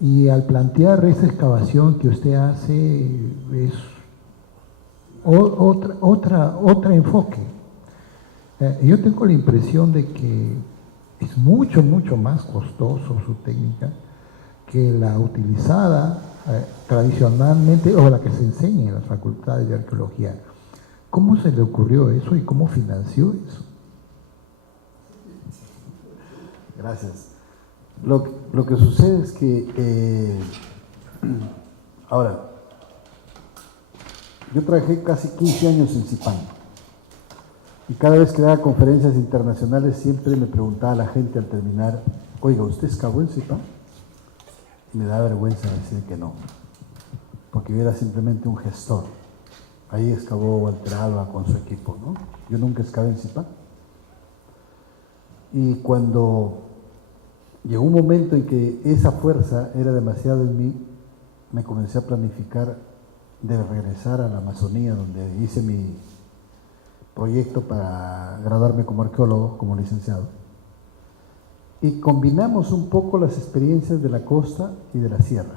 Y al plantear esa excavación que usted hace es otro enfoque. Yo tengo la impresión de que es mucho más costoso su técnica que la utilizada tradicionalmente o la que se enseña en las facultades de arqueología. ¿Cómo se le ocurrió eso y cómo financió eso? Gracias. Lo que sucede es que ahora, yo trabajé casi 15 años en Zipán y cada vez que daba conferencias internacionales siempre me preguntaba la gente al terminar: oiga, ¿usted excavó en Zipán? Y me da vergüenza decir que no, porque yo era simplemente un gestor. Ahí excavó Walter Alba con su equipo, ¿no? Yo nunca excavé en Zipán. Y cuando llegó un momento en que esa fuerza era demasiado en mí, me comencé a planificar de regresar a la Amazonía, donde hice mi proyecto para graduarme como arqueólogo, como licenciado. Y combinamos un poco las experiencias de la costa y de la sierra.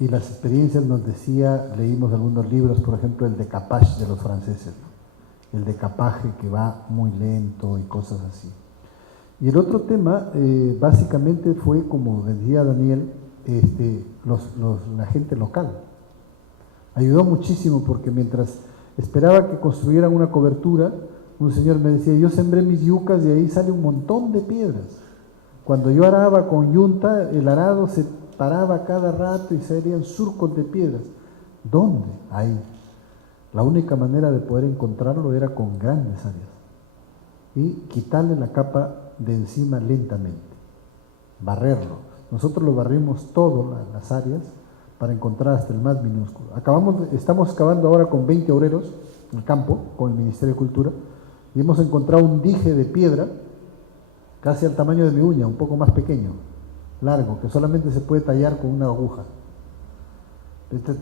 Y las experiencias nos decía, leímos algunos libros, por ejemplo, el decapage de los franceses, ¿no? El decapaje que va muy lento y cosas así. Y el otro tema, básicamente fue, como decía Daniel, la gente local. Ayudó muchísimo porque mientras esperaba que construyeran una cobertura, un señor me decía: yo sembré mis yucas y ahí sale un montón de piedras. Cuando yo araba con yunta, el arado se paraba cada rato y salían surcos de piedras. ¿Dónde? Ahí. La única manera de poder encontrarlo era con grandes áreas y quitarle la capa de encima lentamente, barrerlo. Nosotros lo barrimos todo, las áreas, para encontrar hasta el más minúsculo. Estamos excavando ahora con 20 obreros en el campo, con el Ministerio de Cultura, y hemos encontrado un dije de piedra, casi al tamaño de mi uña, un poco más pequeño, largo, que solamente se puede tallar con una aguja.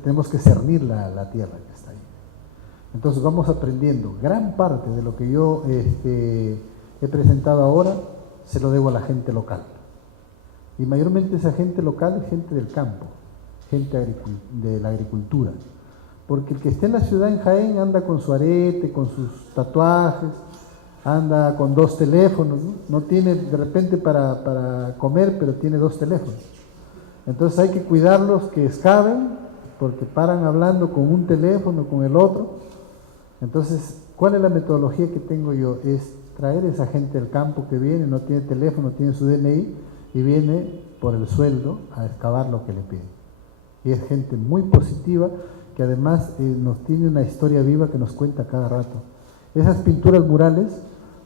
Tenemos que cernir la tierra que está ahí. Entonces vamos aprendiendo. Gran parte de lo que yo he presentado ahora se lo debo a la gente local. Y mayormente esa gente local es gente del campo, gente de la agricultura. Porque el que esté en la ciudad, en Jaén, anda con su arete, con sus tatuajes, anda con 2 teléfonos, ¿no? No tiene de repente para comer, pero tiene 2 teléfonos. Entonces hay que cuidarlos que excaven, porque paran hablando con un teléfono, con el otro. Entonces, ¿cuál es la metodología que tengo yo? Es traer a esa gente del campo que viene, no tiene teléfono, tiene su DNI, y viene por el sueldo a excavar lo que le piden. Y es gente muy positiva, que además nos tiene una historia viva que nos cuenta cada rato. Esas pinturas murales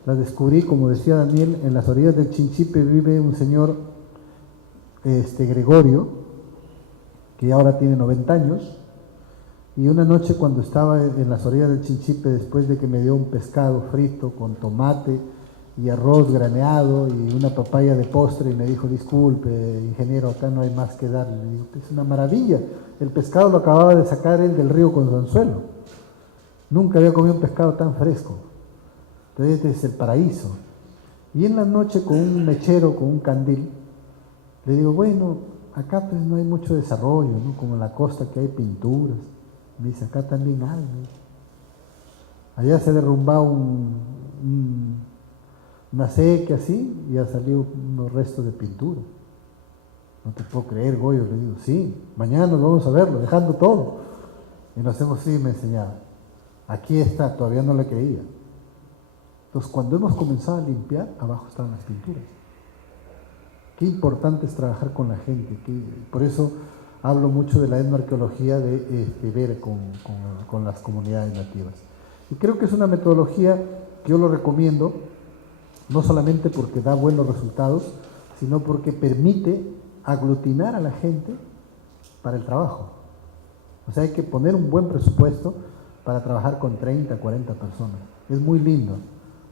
las descubrí, como decía Daniel, en las orillas del Chinchipe vive un señor, Gregorio, que ahora tiene 90 años, y una noche cuando estaba en las orillas del Chinchipe, después de que me dio un pescado frito con tomate y arroz graneado y una papaya de postre, y me dijo: disculpe, ingeniero, acá no hay más que darle. Le digo: es una maravilla, el pescado lo acababa de sacar él del río Consuelo, nunca había comido un pescado tan fresco. Entonces este es el paraíso. Y en la noche, con un mechero, con un candil, le digo: bueno, acá pues no hay mucho desarrollo, ¿no? Como en la costa, que hay pinturas. Me dice: acá también hay, ¿no? Allá se ha derrumbado una sequía así y ha salido unos restos de pintura. No te puedo creer, Goyo. Le digo: sí, mañana nos vamos a verlo, dejando todo. Y nos hacemos: sí, me enseñaba. Aquí está, todavía no le creía. Entonces, cuando hemos comenzado a limpiar, abajo estaban las pinturas. Qué importante es trabajar con la gente. Por eso hablo mucho de la etnoarqueología, de ver con las comunidades nativas. Y creo que es una metodología que yo lo recomiendo, no solamente porque da buenos resultados, sino porque permite aglutinar a la gente para el trabajo. O sea, hay que poner un buen presupuesto para trabajar con 30, 40 personas. Es muy lindo,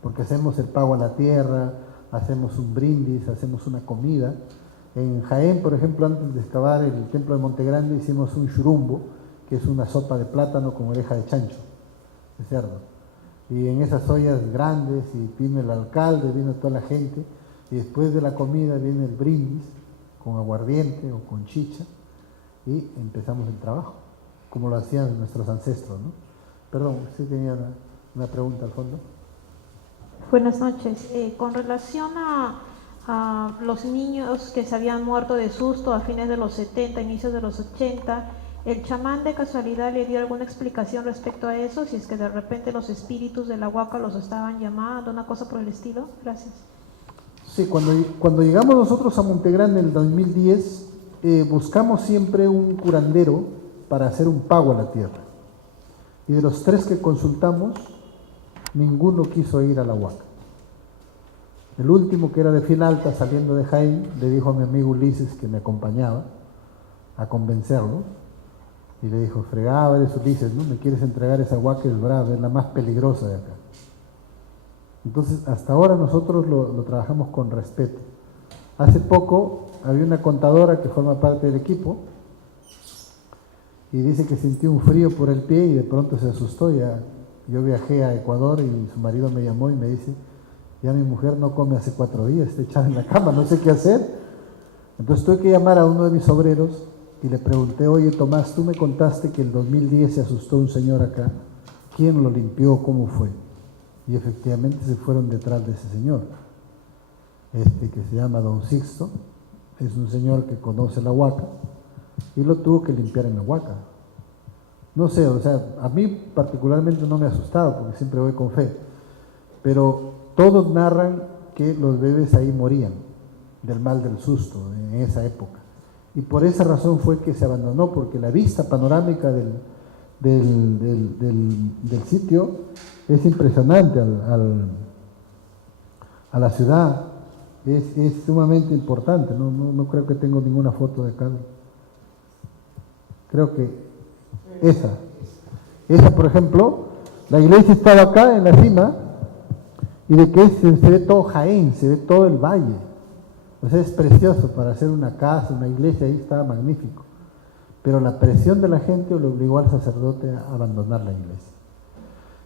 porque hacemos el pago a la tierra, hacemos un brindis, hacemos una comida. En Jaén, por ejemplo, antes de excavar el templo de Monte Grande, hicimos un churumbo, que es una sopa de plátano con oreja de chancho, de cerdo. Y en esas ollas grandes, y vino el alcalde, vino toda la gente, y después de la comida viene el brindis, con aguardiente o con chicha, y empezamos el trabajo, como lo hacían nuestros ancestros, ¿no? Perdón, ¿usted tenía una pregunta al fondo? Buenas noches. Con relación a los niños que se habían muerto de susto a fines de los 70, inicios de los 80, ¿el chamán de casualidad le dio alguna explicación respecto a eso? Si es que de repente los espíritus de la huaca los estaban llamando, una cosa por el estilo. Gracias. Sí, cuando llegamos nosotros a Monte Grande en el 2010, buscamos siempre un curandero para hacer un pago a la tierra. Y de los 3 que consultamos, ninguno quiso ir a la huaca. El último, que era de Fil Alta, saliendo de Jaén, le dijo a mi amigo Ulises, que me acompañaba, a convencerlo, y le dijo: fregaba, eres Ulises, ¿no? Me quieres entregar esa huaca, es brava, es la más peligrosa de acá. Entonces, hasta ahora nosotros lo trabajamos con respeto. Hace poco había una contadora que forma parte del equipo, y dice que sintió un frío por el pie y de pronto se asustó. Yo viajé a Ecuador y su marido me llamó y me dice: ya mi mujer no come hace 4 días, está echada en la cama, no sé qué hacer. Entonces tuve que llamar a uno de mis obreros y le pregunté: oye, Tomás, tú me contaste que el 2010 se asustó un señor acá, ¿quién lo limpió? ¿Cómo fue? Y efectivamente se fueron detrás de ese señor, que se llama Don Sixto. Es un señor que conoce la huaca y lo tuvo que limpiar en la huaca. No sé, o sea, a mí particularmente no me ha asustado porque siempre voy con fe, pero todos narran que los bebés ahí morían del mal del susto en esa época. Y por esa razón fue que se abandonó, porque la vista panorámica del sitio es impresionante a la ciudad, es sumamente importante. No creo que tengo ninguna foto de acá. Creo que esa por ejemplo, la iglesia estaba acá en la cima, y de que se ve todo Jaén, se ve todo el valle. O sea, es precioso para hacer una casa, una iglesia, ahí estaba magnífico. Pero la presión de la gente le obligó al sacerdote a abandonar la iglesia.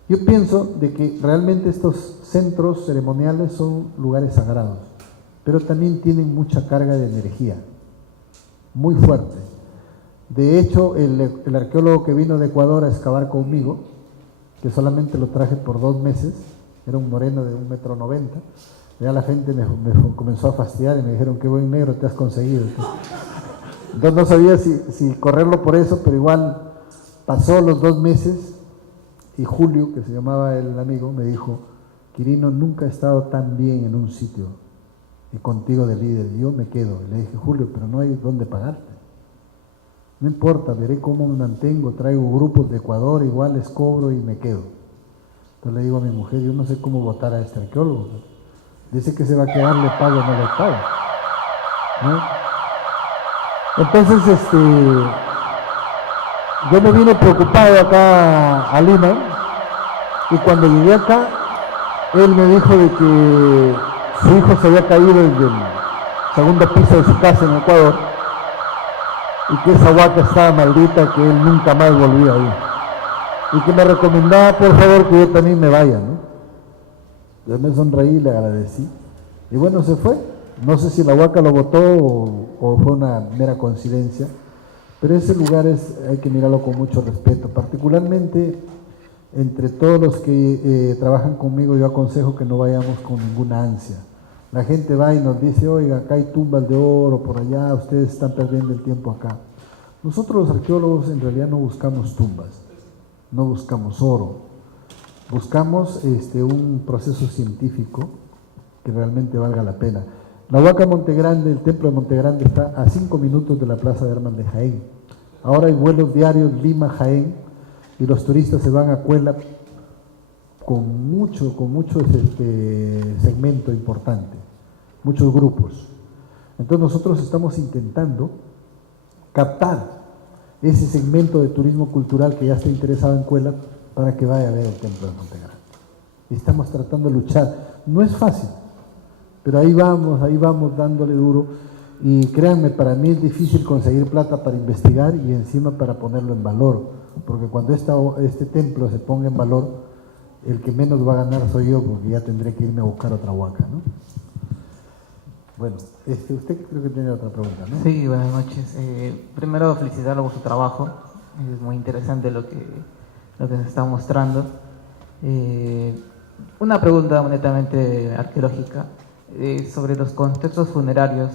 Yo pienso de que realmente estos centros ceremoniales son lugares sagrados, pero también tienen mucha carga de energía, muy fuerte. De hecho, el arqueólogo que vino de Ecuador a excavar conmigo, que solamente lo traje por 2 meses, era un moreno de 1,90 m, ya la gente me comenzó a fastidiar y me dijeron: qué buen negro te has conseguido. Entonces no sabía si correrlo por eso, pero igual pasó los 2 meses y Julio, que se llamaba el amigo, me dijo: Quirino, nunca he estado tan bien en un sitio y contigo de líder, yo me quedo. Y le dije: Julio, pero no hay dónde pagarte. No importa, veré cómo me mantengo, traigo grupos de Ecuador, igual les cobro y me quedo. Entonces le digo a mi mujer: yo no sé cómo votar a este arqueólogo. Dice que se va a quedar, le pago, no le pago, ¿no? Entonces, yo me vine preocupado acá a Lima, y cuando llegué acá, él me dijo de que su hijo se había caído desde el segundo piso de su casa en Ecuador, y que esa huaca estaba maldita, que él nunca más volvía ahí, y que me recomendaba por favor que yo también me vaya, ¿no? Yo me sonreí y le agradecí, y bueno, se fue. No sé si la huaca lo botó o fue una mera coincidencia, pero ese lugar hay que mirarlo con mucho respeto. Particularmente entre todos los que trabajan conmigo, yo aconsejo que no vayamos con ninguna ansia. La gente va y nos dice: oiga, acá hay tumbas de oro por allá, ustedes están perdiendo el tiempo acá. Nosotros los arqueólogos en realidad no buscamos tumbas, no buscamos oro, buscamos un proceso científico que realmente valga la pena. La Huaca Montegrande, el templo de Montegrande, está a 5 minutos de la Plaza de Armas de Jaén. Ahora hay vuelos diarios Lima-Jaén, y los turistas se van a Cuela con mucho segmento importante, muchos grupos. Entonces nosotros estamos intentando captar ese segmento de turismo cultural que ya está interesado en Cuela para que vaya a ver el templo de Montegrande. Y estamos tratando de luchar. No es fácil, pero ahí vamos dándole duro, y créanme, para mí es difícil conseguir plata para investigar y encima para ponerlo en valor, porque cuando este templo se ponga en valor, el que menos va a ganar soy yo, porque ya tendré que irme a buscar otra huaca, ¿no? Bueno, usted creo que tiene otra pregunta, ¿no? Sí, buenas noches. Primero felicitarlo por su trabajo, es muy interesante lo que se está mostrando. Una pregunta netamente arqueológica. Sobre los contextos funerarios,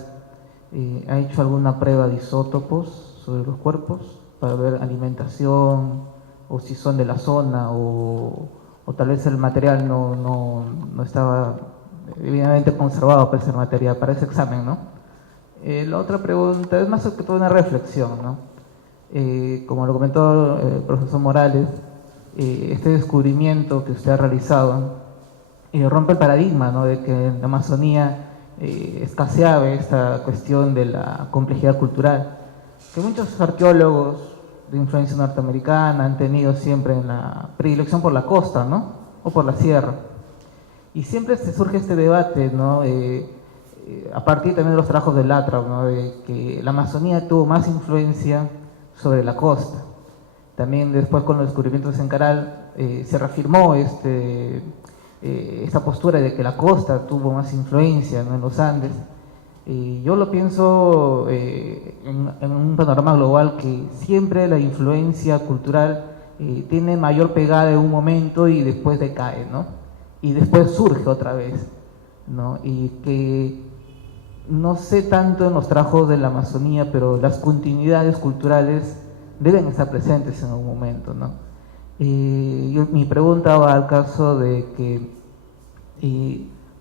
¿ha hecho alguna prueba de isótopos sobre los cuerpos para ver alimentación, o si son de la zona, o tal vez el material no estaba debidamente conservado para ese material, para ese examen, ¿no? La otra pregunta es más que todo una reflexión, ¿no? Como lo comentó el profesor Morales, este descubrimiento que usted ha realizado rompe el paradigma, ¿no?, de que en la Amazonía escaseaba esta cuestión de la complejidad cultural, que muchos arqueólogos de influencia norteamericana han tenido siempre en la predilección por la costa, ¿no?, o por la sierra. Y siempre surge este debate, ¿no?, a partir también de los trabajos de Lathrop, ¿no?, de que la Amazonía tuvo más influencia sobre la costa. También después, con los descubrimientos en Caral, se reafirmó esta postura de que la costa tuvo más influencia, ¿no?, en los Andes. Yo lo pienso en un panorama global, que siempre la influencia cultural tiene mayor pegada en un momento y después decae, ¿no?, y después surge otra vez, ¿no? Y que no sé tanto en los trabajos de la Amazonía, pero las continuidades culturales deben estar presentes en algún momento, ¿no? Mi pregunta va al caso de que,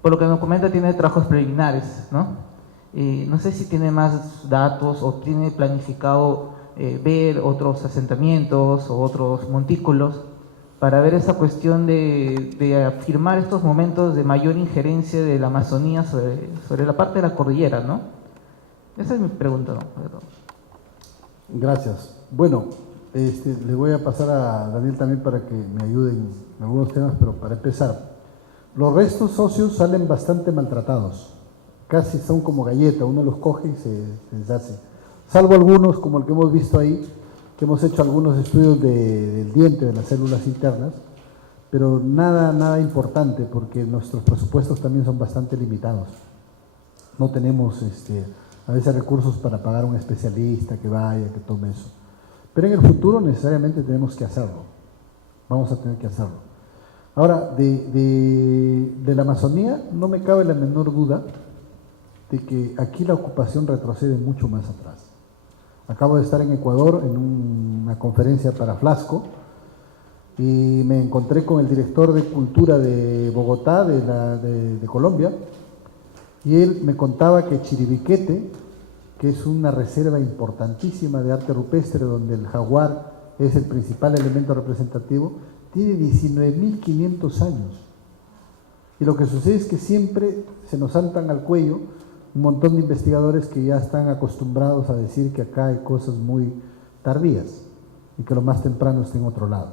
por lo que me comenta, tiene trabajos preliminares, ¿no? No sé si tiene más datos o tiene planificado ver otros asentamientos o otros montículos para ver esa cuestión de afirmar estos momentos de mayor injerencia de la Amazonía sobre la parte de la cordillera, ¿no? Esa es mi pregunta, ¿no? Gracias. Bueno, le voy a pasar a Daniel también para que me ayuden en algunos temas, pero para empezar, los restos óseos salen bastante maltratados, casi son como galleta, uno los coge y se deshace, salvo algunos como el que hemos visto ahí, que hemos hecho algunos estudios del diente, de las células internas, pero nada importante porque nuestros presupuestos también son bastante limitados. No tenemos a veces recursos para pagar a un especialista que vaya, que tome eso. Pero en el futuro necesariamente tenemos que hacerlo. Vamos a tener que hacerlo. Ahora, de la Amazonía no me cabe la menor duda de que aquí la ocupación retrocede mucho más atrás. Acabo de estar en Ecuador en una conferencia para Flasco y me encontré con el director de Cultura de Bogotá, de Colombia, y él me contaba que Chiribiquete, que es una reserva importantísima de arte rupestre donde el jaguar es el principal elemento representativo, tiene 19.500 años. Y lo que sucede es que siempre se nos saltan al cuello un montón de investigadores que ya están acostumbrados a decir que acá hay cosas muy tardías y que lo más temprano está en otro lado.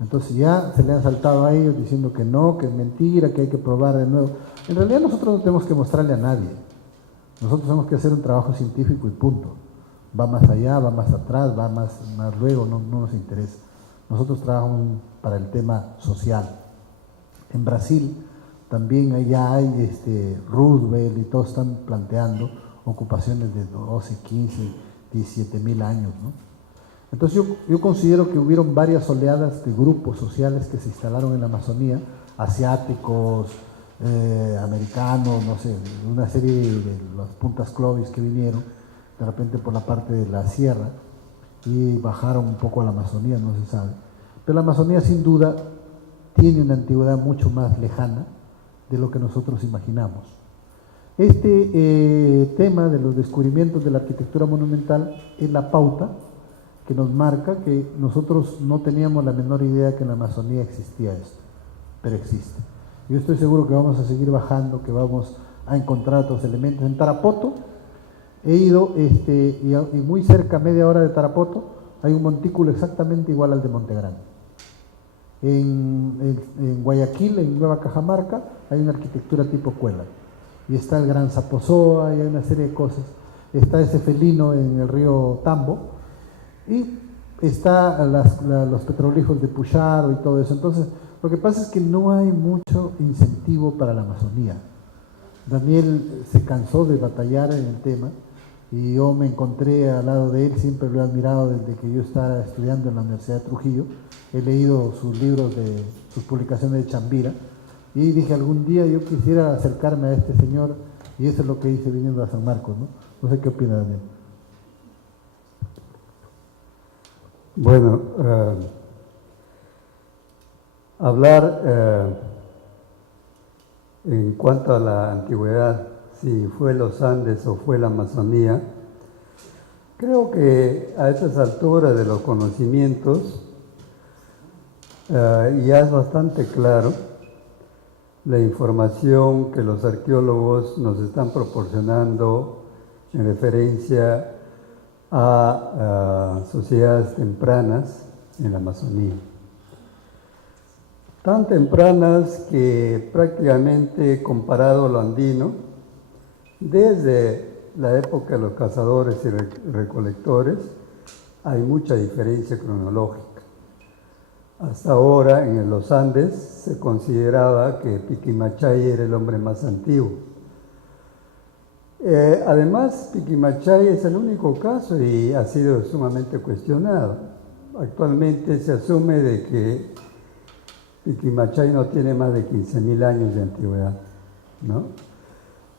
Entonces ya se le han saltado a ellos diciendo que no, que es mentira, que hay que probar de nuevo. En realidad nosotros no tenemos que mostrarle a nadie. Nosotros tenemos que hacer un trabajo científico y punto. Va más allá, va más atrás, va más luego, no nos interesa. Nosotros trabajamos para el tema social. En Brasil también allá hay Roosevelt y todos están planteando ocupaciones de 12, 15, 17 mil años, ¿no? Entonces yo considero que hubieron varias oleadas de grupos sociales que se instalaron en la Amazonía, asiáticos, americanos, no sé, una serie de las puntas Clovis que vinieron de repente por la parte de la sierra y bajaron un poco a la Amazonía, no se sabe. Pero la Amazonía sin duda tiene una antigüedad mucho más lejana de lo que nosotros imaginamos. Este tema de los descubrimientos de la arquitectura monumental es la pauta que nos marca que nosotros no teníamos la menor idea que en la Amazonía existía esto, pero existe. Yo estoy seguro que vamos a seguir bajando, que vamos a encontrar otros elementos. En Tarapoto he ido, y muy cerca, media hora de Tarapoto, hay un montículo exactamente igual al de Montegrande. En Guayaquil, en Nueva Cajamarca, hay una arquitectura tipo cuela. Y está el Gran Zapozoa, y hay una serie de cosas. Está ese felino en el río Tambo, y está los petroglifos de Puyaro y todo eso. Entonces, lo que pasa es que no hay mucho incentivo para la Amazonía. Daniel se cansó de batallar en el tema, y yo me encontré al lado de él, siempre lo he admirado desde que yo estaba estudiando en la Universidad de Trujillo. He leído sus libros, sus publicaciones de Chambira, y dije, algún día yo quisiera acercarme a este señor, y eso es lo que hice viniendo a San Marcos, ¿no? No sé qué opina Daniel. Bueno, hablar en cuanto a la antigüedad, si fue los Andes o fue la Amazonía, creo que a estas alturas de los conocimientos ya es bastante claro la información que los arqueólogos nos están proporcionando en referencia a sociedades tempranas en la Amazonía. Tan tempranas que prácticamente comparado a lo andino, desde la época de los cazadores y recolectores, hay mucha diferencia cronológica. Hasta ahora, en los Andes, se consideraba que Piquimachay era el hombre más antiguo. Además, Piquimachay es el único caso y ha sido sumamente cuestionado. Actualmente se asume de que Piquimachay no tiene más de 15.000 años de antigüedad, ¿no?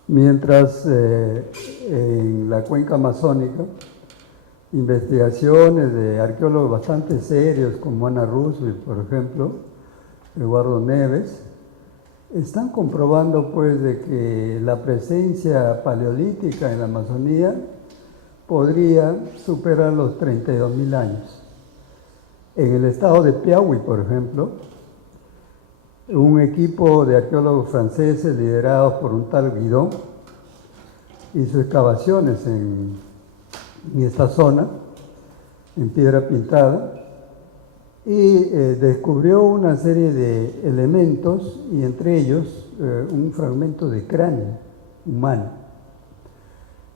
Mientras en la cuenca amazónica, investigaciones de arqueólogos bastante serios como Ana Roosevelt, por ejemplo, Eduardo Neves, Están comprobando pues de que la presencia paleolítica en la Amazonía podría superar los 32.000 años. En el estado de Piauí, por ejemplo, un equipo de arqueólogos franceses liderados por un tal Guidon hizo excavaciones en esta zona, en piedra pintada, y descubrió una serie de elementos, y entre ellos un fragmento de cráneo humano.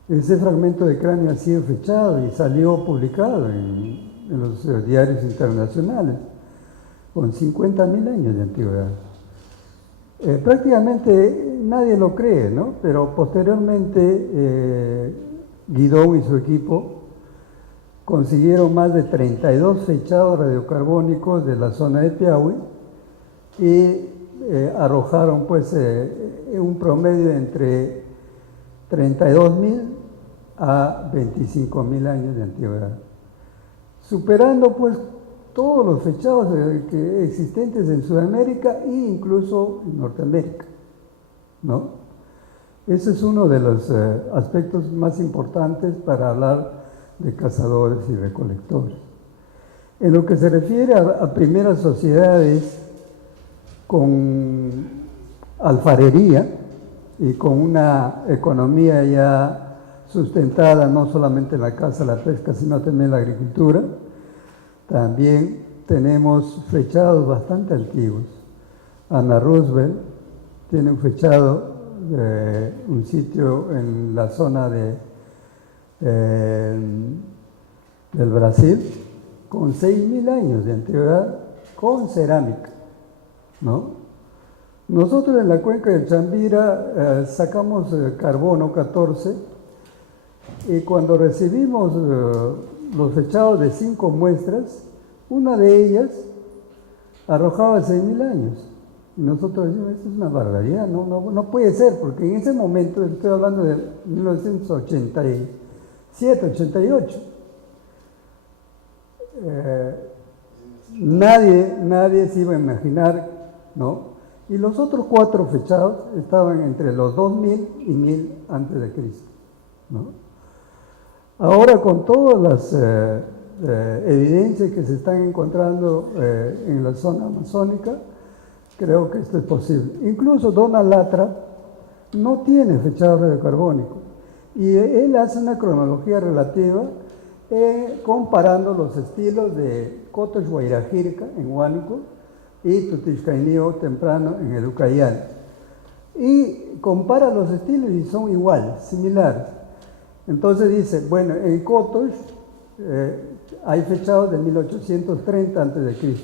Ese fragmento de cráneo ha sido fechado y salió publicado en los diarios internacionales, con 50.000 años de antigüedad. Prácticamente nadie lo cree, ¿no? Pero posteriormente Guidon y su equipo consiguieron más de 32 fechados radiocarbónicos de la zona de Piauí y arrojaron pues un promedio entre 32.000 a 25.000 años de antigüedad, superando pues todos los fechados existentes en Sudamérica e incluso en Norteamérica, ¿no? Ese es uno de los aspectos más importantes para hablar de cazadores y recolectores. En lo que se refiere a primeras sociedades con alfarería y con una economía ya sustentada no solamente en la caza, la pesca, sino también en la agricultura, también tenemos fechados bastante antiguos. Ana Roosevelt tiene un fechado de un sitio en la zona del Brasil con 6.000 años de antigüedad con cerámica, ¿no? Nosotros en la cuenca del Chambira sacamos carbono 14 y cuando recibimos los fechados de 5 muestras, una de ellas arrojaba 6.000 años. Y nosotros decimos, esto es una barbaridad, no puede ser, porque en ese momento, estoy hablando de 1987, 88, nadie se iba a imaginar, ¿no? Y los otros 4 fechados estaban entre los 2000 y 1000 antes de Cristo, ¿no? Ahora, con todas las evidencias que se están encontrando en la zona amazónica, creo que esto es posible. Incluso Donald Latra no tiene fechado radiocarbónico y él hace una cronología relativa comparando los estilos de Cotox Guairajirca en Huánuco y Tutixcainio temprano en el Ucayali. Y compara los estilos y son iguales, similares. Entonces dice, bueno, en Cotox hay fechados de 1830 a.C.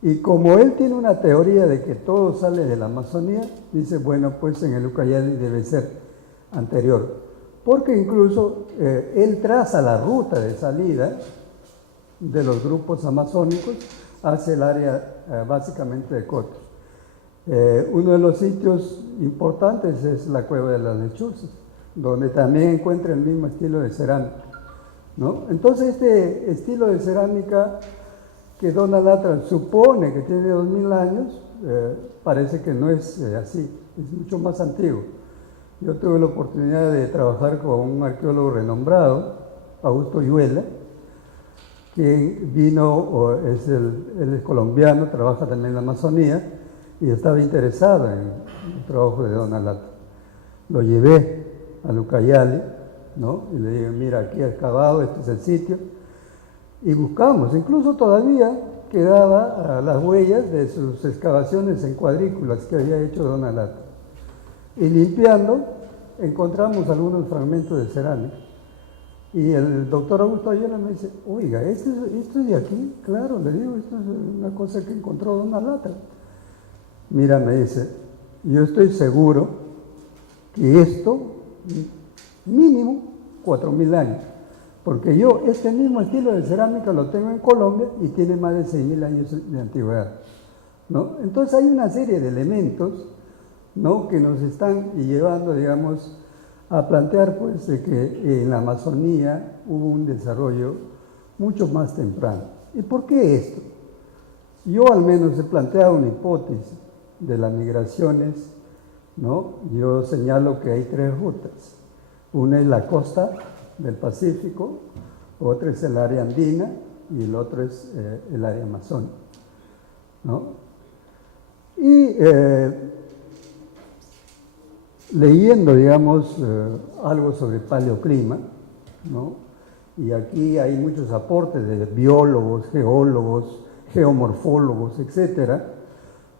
Y como él tiene una teoría de que todo sale de la Amazonía, dice, bueno, pues en el Ucayali debe ser anterior. Porque incluso él traza la ruta de salida de los grupos amazónicos hacia el área básicamente de Cotox. Uno de los sitios importantes es la Cueva de las Lechuzas, donde también encuentra el mismo estilo de cerámica, ¿no? Entonces este estilo de cerámica que Donald Latra supone que tiene 2000 años, parece que no es así, es mucho más antiguo. Yo tuve la oportunidad de trabajar con un arqueólogo renombrado, Augusto Yuela, que vino, él es colombiano, trabaja también en la Amazonía y estaba interesado en el trabajo de Donald Latra. Lo llevé al Ucayali, ¿no? Y le dije, mira, aquí ha excavado, este es el sitio. Y buscamos, incluso todavía quedaba las huellas de sus excavaciones en cuadrículas que había hecho Donald Latra. Y limpiando, encontramos algunos fragmentos de cerámica. Y el doctor Augusto Ayala me dice, oiga, ¿esto es de aquí? Claro, le digo, esto es una cosa que encontró Donald Latra. Mira, me dice, yo estoy seguro que esto, mínimo 4.000 años. Porque yo este mismo estilo de cerámica lo tengo en Colombia y tiene más de 6.000 años de antigüedad, ¿no? Entonces hay una serie de elementos, ¿no?, que nos están llevando, digamos, a plantear pues de que en la Amazonía hubo un desarrollo mucho más temprano. ¿Y por qué esto? Yo al menos he planteado una hipótesis, de las migraciones, ¿no? Yo señalo que hay 3 rutas. Una es la costa del Pacífico, otra es el área andina y el otro es el área amazónica, ¿no? Y leyendo, digamos, algo sobre paleoclima, ¿no? Y aquí hay muchos aportes de biólogos, geólogos, geomorfólogos, etcétera,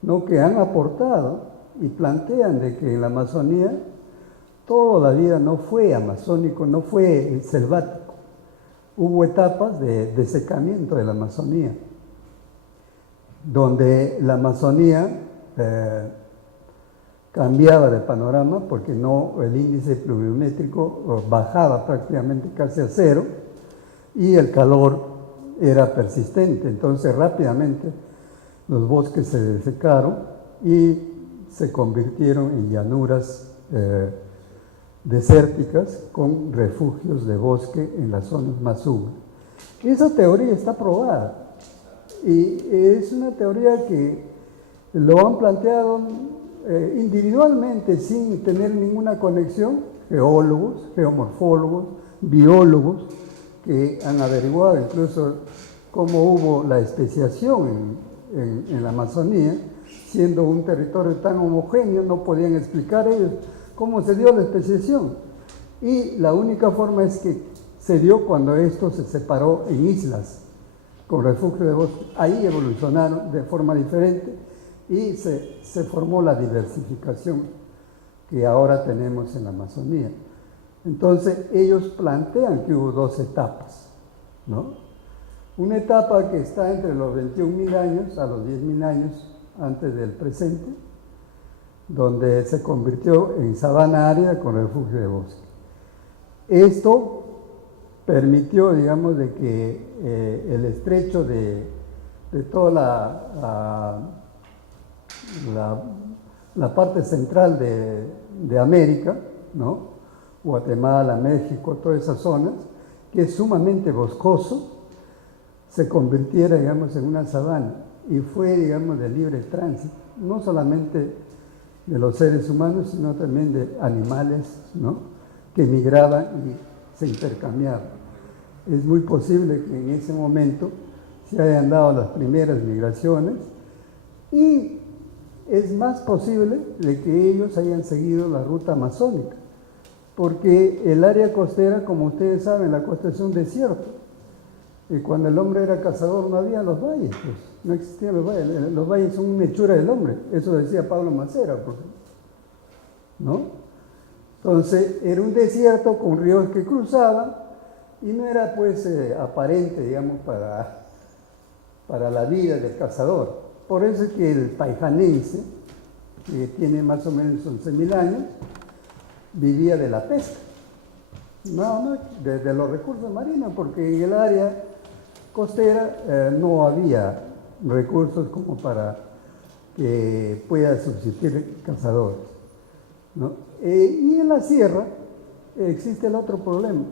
¿no? Que han aportado y plantean de que en la Amazonía toda la vida no fue amazónico, no fue selvático. Hubo etapas de desecamiento de la Amazonía, donde la Amazonía cambiaba de panorama porque el índice pluviométrico bajaba prácticamente casi a 0 y el calor era persistente. Entonces rápidamente los bosques se desecaron y se convirtieron en llanuras desérticas con refugios de bosque en las zonas más húmedas. Esa teoría está probada y es una teoría que lo han planteado individualmente sin tener ninguna conexión, geólogos, geomorfólogos, biólogos, que han averiguado incluso cómo hubo la especiación en la Amazonía, siendo un territorio tan homogéneo, no podían explicar ellos cómo se dio la especiación. Y la única forma es que se dio cuando esto se separó en islas, con refugio de bosque. Ahí evolucionaron de forma diferente y se formó la diversificación que ahora tenemos en la Amazonía. Entonces ellos plantean que hubo 2 etapas, ¿no? Una etapa que está entre los 21.000 años a los 10.000 años antes del presente, donde se convirtió en sabana árida con refugio de bosque. Esto permitió, digamos, de que el estrecho de toda la parte central de América, ¿no? Guatemala, México, todas esas zonas, que es sumamente boscoso, se convirtiera, digamos, en una sabana y fue, digamos, de libre tránsito, no solamente de los seres humanos, sino también de animales, ¿no? Que migraban y se intercambiaban. Es muy posible que en ese momento se hayan dado las primeras migraciones y es más posible de que ellos hayan seguido la ruta amazónica, porque el área costera, como ustedes saben, la costa es un desierto. Y cuando el hombre era cazador no había los valles, pues, no existían los valles son una hechura del hombre, eso decía Pablo Macera, por ejemplo, ¿no? Entonces era un desierto con ríos que cruzaban y no era pues aparente, digamos, para la vida del cazador. Por eso es que el paijanense, que tiene más o menos 11.000 años, vivía de la pesca, no de los recursos marinos, porque en el área costera no había recursos como para que pueda subsistir cazadores, ¿no? Y en la sierra existe el otro problema,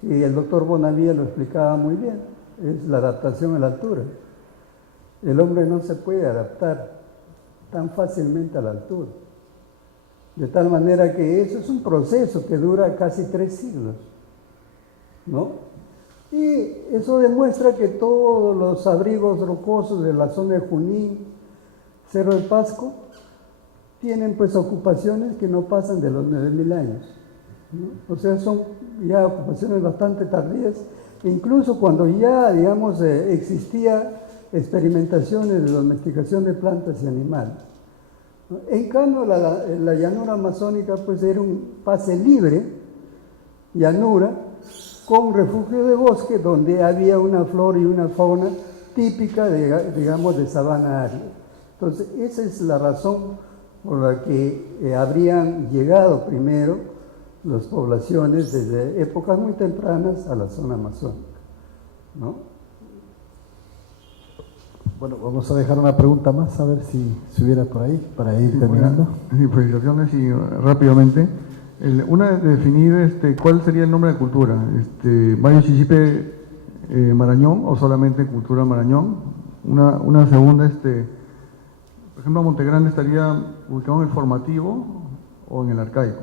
que el doctor Bonavía lo explicaba muy bien, es la adaptación a la altura. El hombre no se puede adaptar tan fácilmente a la altura, de tal manera que eso es un proceso que dura casi 3 siglos, ¿no? Y eso demuestra que todos los abrigos rocosos de la zona de Junín, Cerro del Pasco, tienen pues ocupaciones que no pasan de los 9.000 años, ¿no? O sea, son ya ocupaciones bastante tardías, incluso cuando ya, digamos, existía experimentaciones de domesticación de plantas y animales. En cambio, la llanura amazónica pues era un pase libre, llanura, con refugio de bosque, donde había una flora y una fauna típica, digamos, de sabana árida. Entonces, esa es la razón por la que habrían llegado primero las poblaciones desde épocas muy tempranas a la zona amazónica, ¿no? Bueno, vamos a dejar una pregunta más, a ver si hubiera por ahí, para ir terminando. Sí, felicitaciones y rápidamente. Una, definir cuál sería el nombre de cultura. ¿Valle Chichipe Marañón o solamente cultura Marañón? Una segunda, por ejemplo, Monte Grande estaría ubicado en el formativo o en el arcaico.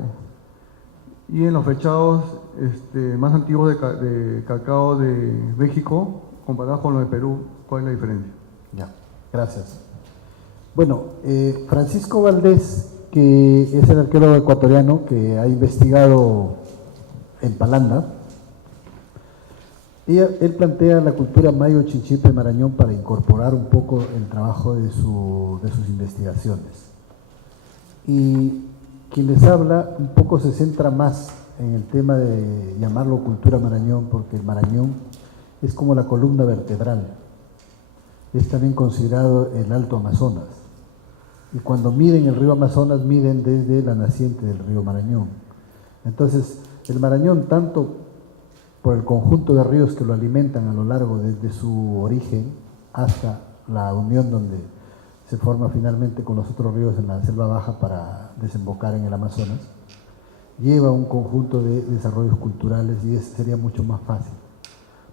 Y en los fechados más antiguos de cacao de México, comparados con los de Perú, ¿cuál es la diferencia? Ya, gracias. Bueno, Francisco Valdés, que es el arqueólogo ecuatoriano que ha investigado en Palanda, él plantea la cultura Mayo, Chinchipe, Marañón para incorporar un poco el trabajo de sus investigaciones. Y quien les habla un poco se centra más en el tema de llamarlo cultura Marañón, porque el Marañón es como la columna vertebral, es también considerado el Alto Amazonas. Y cuando miden el río Amazonas, miden desde la naciente del río Marañón. Entonces, el Marañón, tanto por el conjunto de ríos que lo alimentan a lo largo desde su origen hasta la unión donde se forma finalmente con los otros ríos en la selva baja para desembocar en el Amazonas, lleva un conjunto de desarrollos culturales y sería mucho más fácil.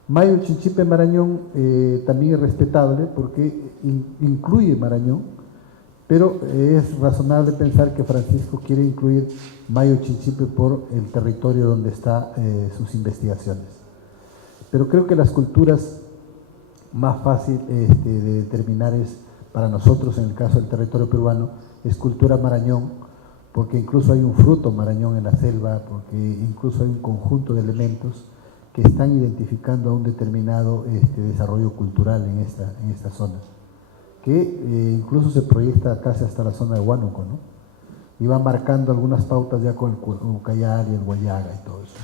Mayo, Chinchipe, Marañón también es respetable porque incluye Marañón, pero es razonable pensar que Francisco quiere incluir Mayo, Chinchipe por el territorio donde están sus investigaciones. Pero creo que las culturas más fácil de determinar es, para nosotros en el caso del territorio peruano, es cultura Marañón, porque incluso hay un fruto Marañón en la selva, porque incluso hay un conjunto de elementos que están identificando a un determinado desarrollo cultural en esta zona, que incluso se proyecta casi hasta la zona de Huánuco, ¿no? Y va marcando algunas pautas ya con el Ucayali y el Guayaga y todo eso.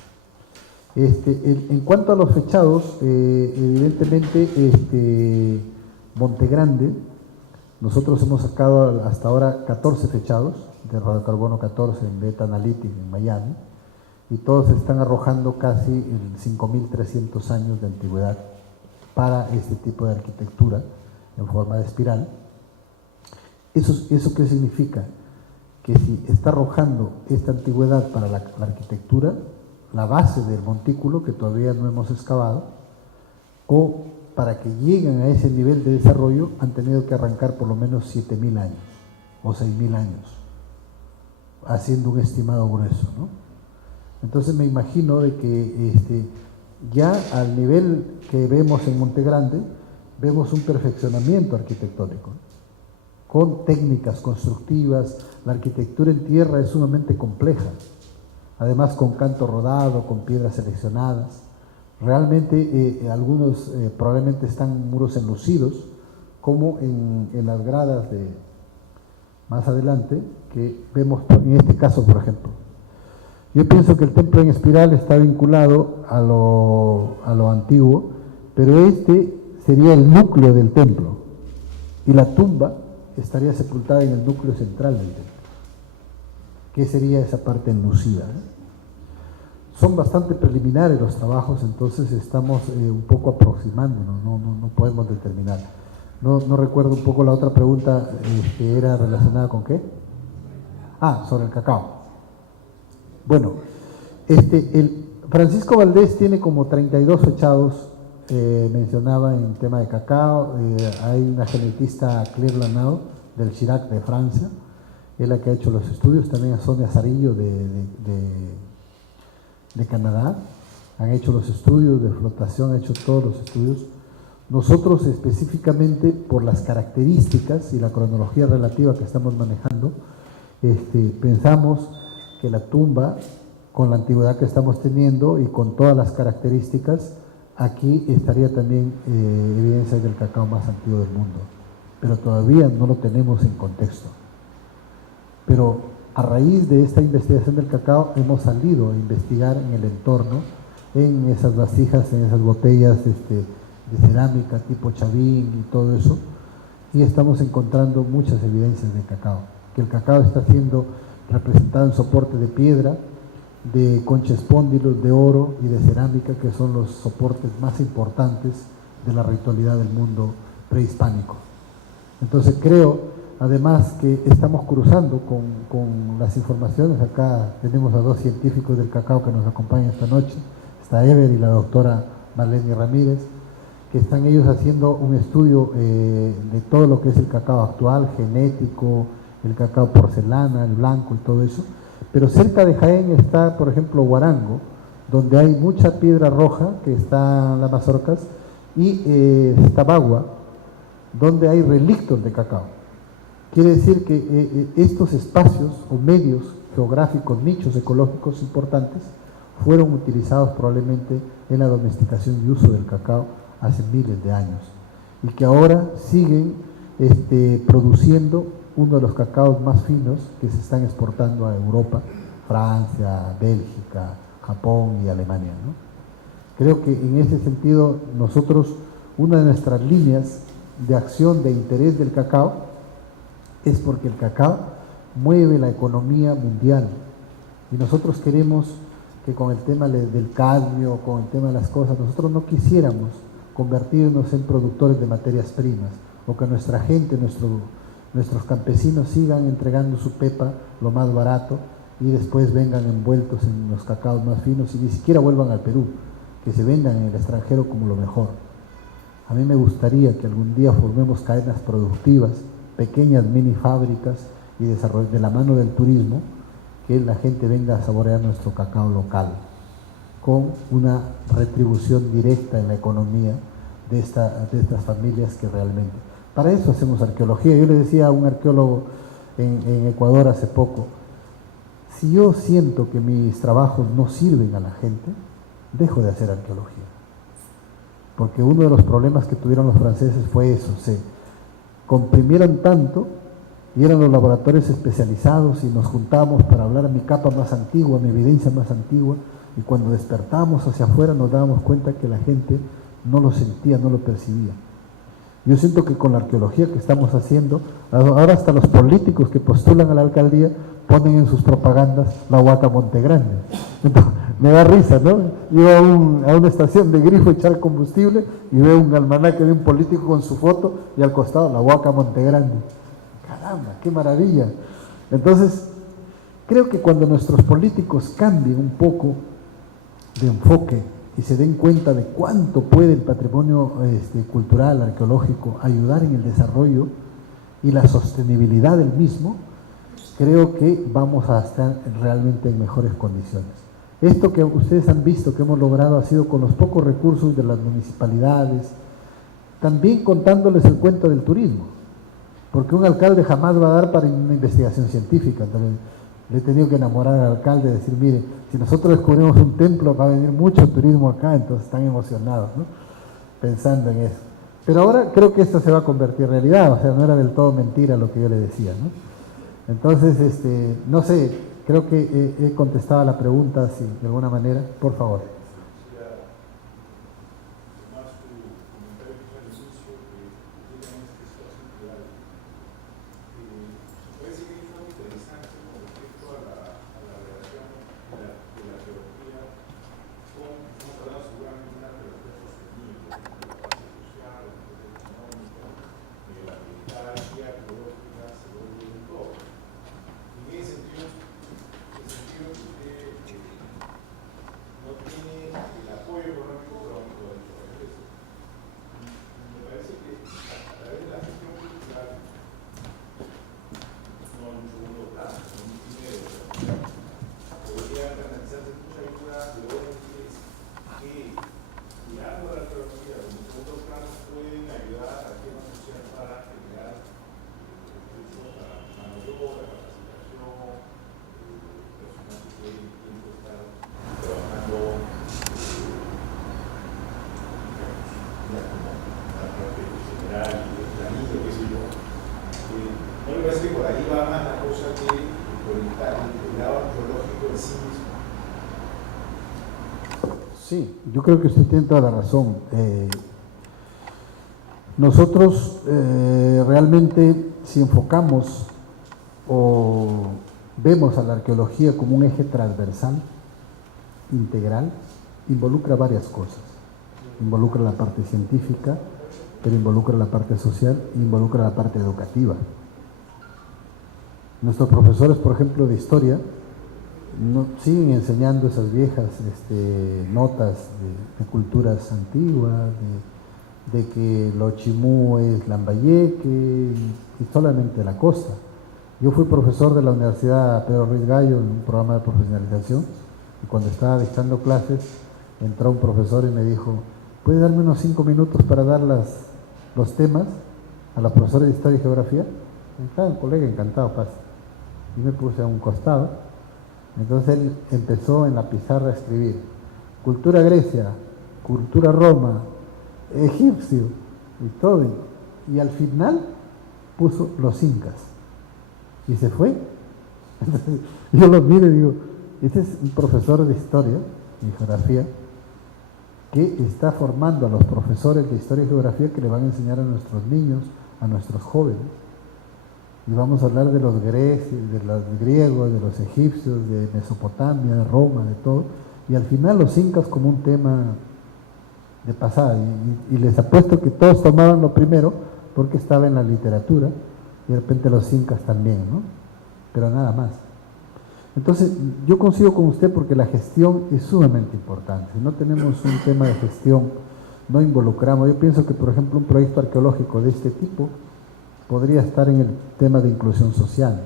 En cuanto a los fechados, evidentemente Monte Grande, nosotros hemos sacado hasta ahora 14 fechados de radiocarbono 14 en Beta Analytic en Miami, y todos están arrojando casi 5.300 años de antigüedad para este tipo de arquitectura en forma de espiral. ¿Eso qué significa? Que si está arrojando esta antigüedad para la arquitectura, la base del montículo, que todavía no hemos excavado, o para que lleguen a ese nivel de desarrollo, han tenido que arrancar por lo menos 7.000 años o 6.000 años, haciendo un estimado grueso, ¿no? Entonces me imagino de que ya al nivel que vemos en Monte Grande, vemos un perfeccionamiento arquitectónico, con técnicas constructivas. La arquitectura en tierra es sumamente compleja, además con canto rodado, con piedras seleccionadas. Realmente algunos probablemente están muros enlucidos, como en las gradas de más adelante, que vemos en este caso, por ejemplo. Yo pienso que el templo en espiral está vinculado a lo antiguo, pero este sería el núcleo del templo, y la tumba estaría sepultada en el núcleo central del templo. ¿Qué sería esa parte enlucida? Son bastante preliminares los trabajos, entonces estamos un poco aproximándonos, no podemos determinar. No recuerdo un poco la otra pregunta, que era relacionada con ¿qué? Sobre el cacao. Bueno, el Francisco Valdés tiene como 32 fechados, mencionaba en tema de cacao. Hay una genetista, Claire Lanao, del Chirac de Francia, es la que ha hecho los estudios. También a Sonia Zarillo de Canadá, han hecho los estudios de flotación, han hecho todos los estudios. Nosotros específicamente, por las características y la cronología relativa que estamos manejando, pensamos que la tumba, con la antigüedad que estamos teniendo y con todas las características, aquí estaría también evidencia del cacao más antiguo del mundo, pero todavía no lo tenemos en contexto. Pero a raíz de esta investigación del cacao hemos salido a investigar en el entorno, en esas vasijas, en esas botellas de cerámica tipo Chavín y todo eso, y estamos encontrando muchas evidencias de cacao, que el cacao está siendo representado en soporte de piedra, de concha espóndilos, de oro y de cerámica, que son los soportes más importantes de la ritualidad del mundo prehispánico. Entonces creo, además, que estamos cruzando con las informaciones. Acá tenemos a dos científicos del cacao que nos acompañan esta noche, está Ever y la doctora Marlene Ramírez, que están ellos haciendo un estudio de todo lo que es el cacao actual, genético, el cacao porcelana, el blanco y todo eso. Pero cerca de Jaén está, por ejemplo, Huarango, donde hay mucha piedra roja, que está en las mazorcas, y está Bagua, donde hay relictos de cacao. Quiere decir que estos espacios o medios geográficos, nichos ecológicos importantes, fueron utilizados probablemente en la domesticación y uso del cacao hace miles de años, y que ahora siguen produciendo uno de los cacaos más finos que se están exportando a Europa, Francia, Bélgica, Japón y Alemania, ¿no? Creo que en ese sentido nosotros, una de nuestras líneas de acción, de interés del cacao, es porque el cacao mueve la economía mundial, y nosotros queremos que con el tema del cadmio, con el tema de las cosas, nosotros no quisiéramos convertirnos en productores de materias primas, o que nuestra gente, nuestros campesinos sigan entregando su pepa lo más barato y después vengan envueltos en los cacaos más finos y ni siquiera vuelvan al Perú, que se vendan en el extranjero como lo mejor. A mí me gustaría que algún día formemos cadenas productivas, pequeñas mini fábricas, y desarrollo de la mano del turismo, que la gente venga a saborear nuestro cacao local, con una retribución directa en la economía de estas familias que realmente... Para eso hacemos arqueología. Yo le decía a un arqueólogo en Ecuador hace poco, si yo siento que mis trabajos no sirven a la gente, dejo de hacer arqueología. Porque uno de los problemas que tuvieron los franceses fue eso, se comprimieron tanto y eran los laboratorios especializados y nos juntábamos para hablar a mi capa más antigua, mi evidencia más antigua, y cuando despertábamos hacia afuera nos dábamos cuenta que la gente no lo sentía, no lo percibía. Yo siento que con la arqueología que estamos haciendo, ahora hasta los políticos que postulan a la alcaldía ponen en sus propagandas la Huaca Monte Grande. Entonces, me da risa, ¿no? Yo a una estación de Grifo a echar combustible y veo un almanaque de un político con su foto y al costado la Huaca Monte Grande. Caramba, qué maravilla. Entonces, creo que cuando nuestros políticos cambien un poco de enfoque y se den cuenta de cuánto puede el patrimonio cultural, arqueológico, ayudar en el desarrollo y la sostenibilidad del mismo, creo que vamos a estar realmente en mejores condiciones. Esto que ustedes han visto que hemos logrado ha sido con los pocos recursos de las municipalidades, también contándoles el cuento del turismo, porque un alcalde jamás va a dar para una investigación científica. Entonces, le he tenido que enamorar al alcalde, decir, mire, si nosotros descubrimos un templo va a venir mucho turismo acá, entonces están emocionados, ¿no? Pensando en eso. Pero ahora creo que esto se va a convertir en realidad, o sea, no era del todo mentira lo que yo le decía, ¿no? Entonces, no sé, creo que he contestado a la pregunta, sí, de alguna manera, por favor. Sí, yo creo que usted tiene toda la razón. Nosotros realmente, si enfocamos o vemos a la arqueología como un eje transversal, integral, involucra varias cosas. Involucra la parte científica, pero involucra la parte social e involucra la parte educativa. Nuestros profesores, por ejemplo, de historia, siguen enseñando esas viejas notas de culturas antiguas, de que lo chimú es Lambayeque y solamente la costa. Yo fui profesor de la Universidad Pedro Ruiz Gallo en un programa de profesionalización y cuando estaba dictando clases entró un profesor y me dijo, ¿puede darme unos 5 minutos para dar los temas a los profesores de Historia y Geografía? Estaba un colega encantado, pasa. Y me puse a un costado. Entonces él empezó en la pizarra a escribir cultura Grecia, cultura Roma, egipcio y todo. Y al final puso los incas. Y se fue. Entonces, yo lo miro y digo, este es un profesor de historia y geografía que está formando a los profesores de historia y geografía que le van a enseñar a nuestros niños, a nuestros jóvenes. Y vamos a hablar de los griegos, de los egipcios, de Mesopotamia, de Roma, de todo. Y al final los incas como un tema de pasada. Y les apuesto que todos tomaban lo primero porque estaba en la literatura. Y de repente los incas también, ¿no? Pero nada más. Entonces, yo coincido con usted porque la gestión es sumamente importante. Si no tenemos un tema de gestión, no involucramos. Yo pienso que, por ejemplo, un proyecto arqueológico de este tipo podría estar en el tema de inclusión social,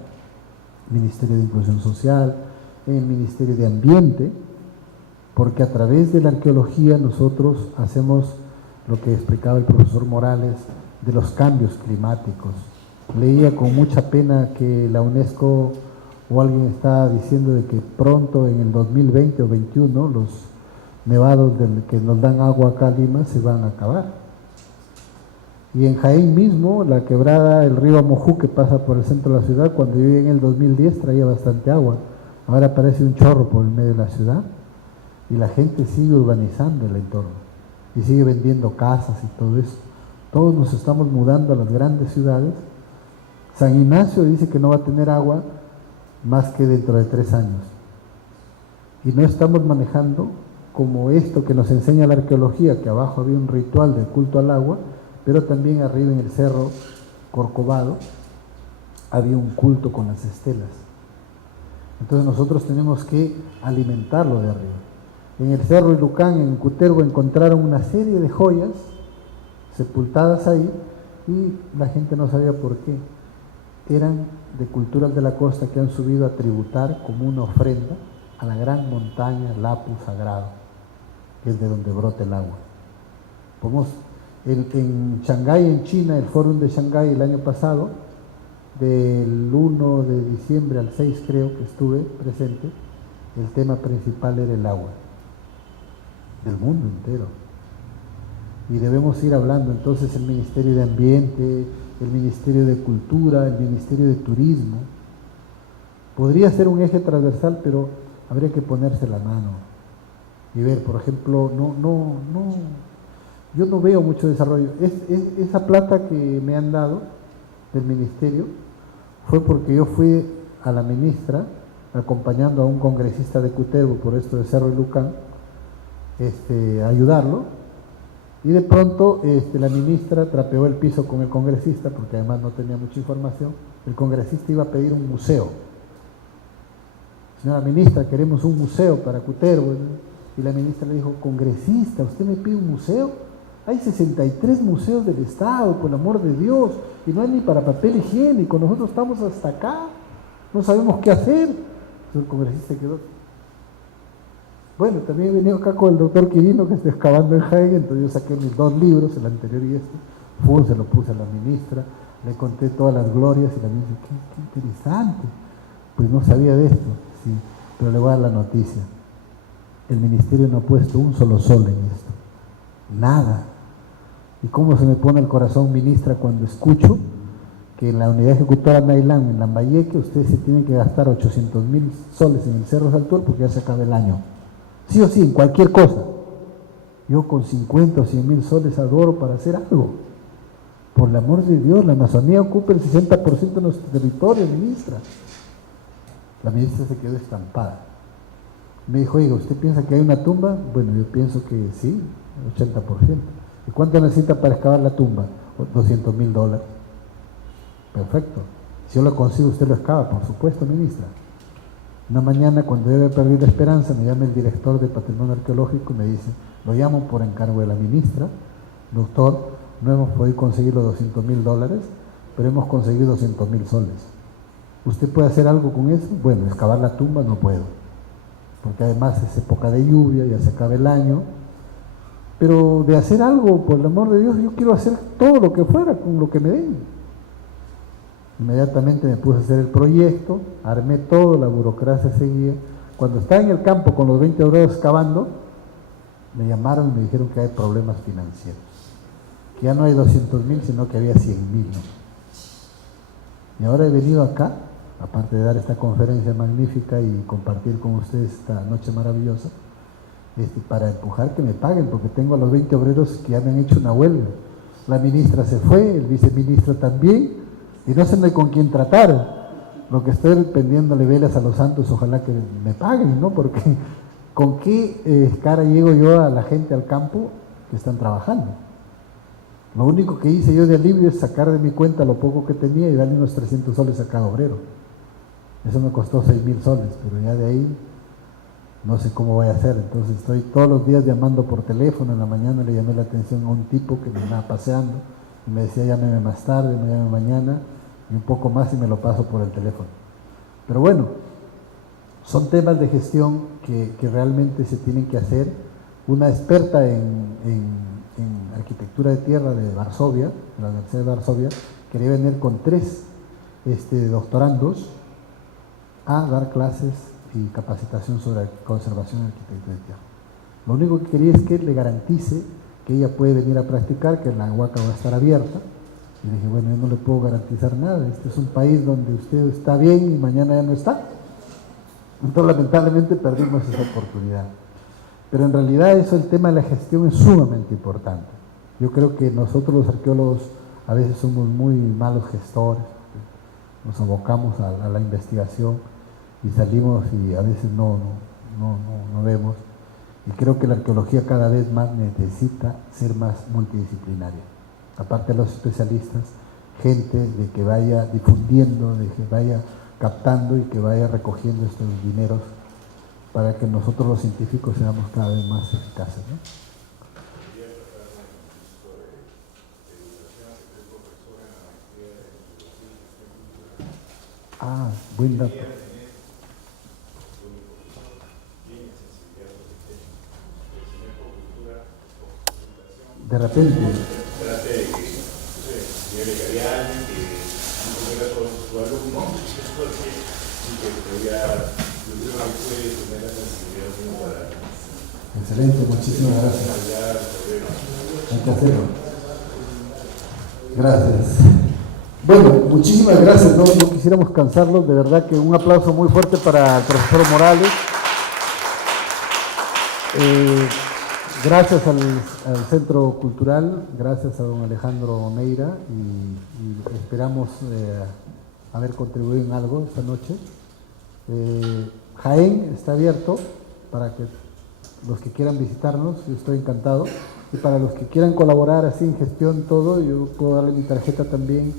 Ministerio de Inclusión Social, en el Ministerio de Ambiente, porque a través de la arqueología nosotros hacemos lo que explicaba el profesor Morales de los cambios climáticos. Leía con mucha pena que la UNESCO o alguien estaba diciendo de que pronto en el 2020 o 2021 los nevados que nos dan agua acá a Lima se van a acabar. Y en Jaén mismo, la quebrada, el río Amojú que pasa por el centro de la ciudad, cuando yo llegué en el 2010 traía bastante agua. Ahora aparece un chorro por el medio de la ciudad y la gente sigue urbanizando el entorno y sigue vendiendo casas y todo eso. Todos nos estamos mudando a las grandes ciudades. San Ignacio dice que no va a tener agua más que dentro de 3 años. Y no estamos manejando como esto que nos enseña la arqueología, que abajo había un ritual de culto al agua, pero también arriba en el cerro Corcovado había un culto con las estelas. Entonces nosotros tenemos que alimentarlo de arriba. En el cerro Ilucán, en Cutervo, encontraron una serie de joyas sepultadas ahí y la gente no sabía por qué. Eran de culturas de la costa que han subido a tributar como una ofrenda a la gran montaña Lapu sagrado, que es de donde brota el agua. En Shanghái, en China, el Fórum de Shanghái el año pasado, del 1 de diciembre al 6 creo que estuve presente, el tema principal era el agua, del mundo entero. Y debemos ir hablando entonces el Ministerio de Ambiente, el Ministerio de Cultura, el Ministerio de Turismo. Podría ser un eje transversal, pero habría que ponerse la mano y ver, por ejemplo, yo no veo mucho desarrollo. Esa plata que me han dado del ministerio fue porque yo fui a la ministra acompañando a un congresista de Cutervo por esto de Cerro Ilucán, a ayudarlo. Y de pronto la ministra trapeó el piso con el congresista, porque además no tenía mucha información. El congresista iba a pedir un museo. Señora ministra, queremos un museo para Cutervo. Y la ministra le dijo, congresista, ¿usted me pide un museo? Hay 63 museos del Estado, por el amor de Dios, y no hay ni para papel higiénico. Nosotros estamos hasta acá, no sabemos qué hacer. Entonces el congresista quedó. Bueno, también he venido acá con el doctor Quirino, que está excavando en Jaén, entonces yo saqué mis 2 libros, el anterior y este, se lo puse a la ministra, le conté todas las glorias y la ministra, qué interesante, pues no sabía de esto, sí, pero le voy a dar la noticia. El ministerio no ha puesto un solo sol en esto, nada. ¿Y cómo se me pone el corazón, ministra, cuando escucho que en la unidad ejecutora Nailán, en Lambayeque, usted se tiene que gastar 800,000 soles en el Cerro Saltur porque ya se acaba el año? Sí o sí, en cualquier cosa. Yo con 50 o 100,000 soles adoro para hacer algo. Por el amor de Dios, la Amazonía ocupa el 60% de nuestro territorio, ministra. La ministra se quedó estampada. Me dijo, oiga, ¿usted piensa que hay una tumba? Bueno, yo pienso que sí, 80%. ¿Y cuánto necesita para excavar la tumba? $200,000. Perfecto. Si yo lo consigo, usted lo excava, por supuesto, ministra. Una mañana, cuando yo había perdido la esperanza, me llama el director de Patrimonio Arqueológico y me dice, lo llamo por encargo de la ministra, doctor, no hemos podido conseguir los $200.000, pero hemos conseguido 200.000 soles. ¿Usted puede hacer algo con eso? Bueno, excavar la tumba no puedo, porque además es época de lluvia, ya se acaba el año, pero de hacer algo, por el amor de Dios, yo quiero hacer todo lo que fuera con lo que me den. Inmediatamente me puse a hacer el proyecto, armé todo, la burocracia seguía. Cuando estaba en el campo con los 20 obreros excavando, me llamaron y me dijeron que hay problemas financieros, que ya no hay 200.000, sino que había 100.000. Y ahora he venido acá, aparte de dar esta conferencia magnífica y compartir con ustedes esta noche maravillosa, para empujar que me paguen, porque tengo a los 20 obreros que ya me han hecho una huelga. La ministra se fue, el viceministro también, y no sé ni con quién tratar. Lo que estoy pendiéndole velas a los santos, ojalá que me paguen, ¿no? Porque ¿con qué cara llego yo a la gente al campo que están trabajando? Lo único que hice yo de alivio es sacar de mi cuenta lo poco que tenía y darle unos 300 soles a cada obrero. Eso me costó 6.000 soles, pero ya de ahí no sé cómo voy a hacer. Entonces estoy todos los días llamando por teléfono. En la mañana le llamé la atención a un tipo que me andaba paseando y me decía llámeme más tarde, me llame mañana y un poco más y me lo paso por el teléfono. Pero bueno, son temas de gestión que realmente se tienen que hacer. Una experta en arquitectura de tierra de Varsovia, de la Universidad de Varsovia, quería venir con 3 doctorandos a dar clases y capacitación sobre conservación y arquitectura de tierra. Lo único que quería es que le garantice que ella puede venir a practicar, que la huaca va a estar abierta. Y le dije, bueno, yo no le puedo garantizar nada, este es un país donde usted está bien y mañana ya no está. Entonces lamentablemente perdimos esa oportunidad. Pero en realidad eso, el tema de la gestión es sumamente importante. Yo creo que nosotros los arqueólogos a veces somos muy malos gestores, nos abocamos a la investigación y salimos y a veces no vemos. Y creo que la arqueología cada vez más necesita ser más multidisciplinaria. Aparte de los especialistas, gente de que vaya difundiendo, de que vaya captando y que vaya recogiendo estos dineros para que nosotros los científicos seamos cada vez más eficaces, ¿no? Ah, buen dato. De repente. Excelente, muchísimas gracias. Hay que hacerlo. Gracias. Bueno, muchísimas gracias, no quisiéramos cansarlos, de verdad que un aplauso muy fuerte para el profesor Morales. Gracias al Centro Cultural, gracias a don Alejandro Neira y esperamos haber contribuido en algo esta noche. Jaén está abierto para que los que quieran visitarnos, yo estoy encantado, y para los que quieran colaborar así en gestión todo, yo puedo darle mi tarjeta también.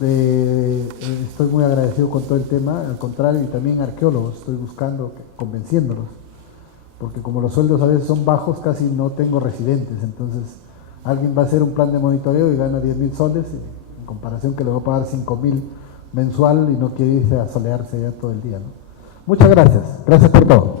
Estoy muy agradecido con todo el tema, al contrario, y también arqueólogos, estoy buscando, convenciéndolos, porque como los sueldos a veces son bajos, casi no tengo residentes, entonces alguien va a hacer un plan de monitoreo y gana 10.000 soles, en comparación que le va a pagar 5.000 mensual y no quiere irse a solearse ya todo el día, ¿no? Muchas gracias, gracias por todo.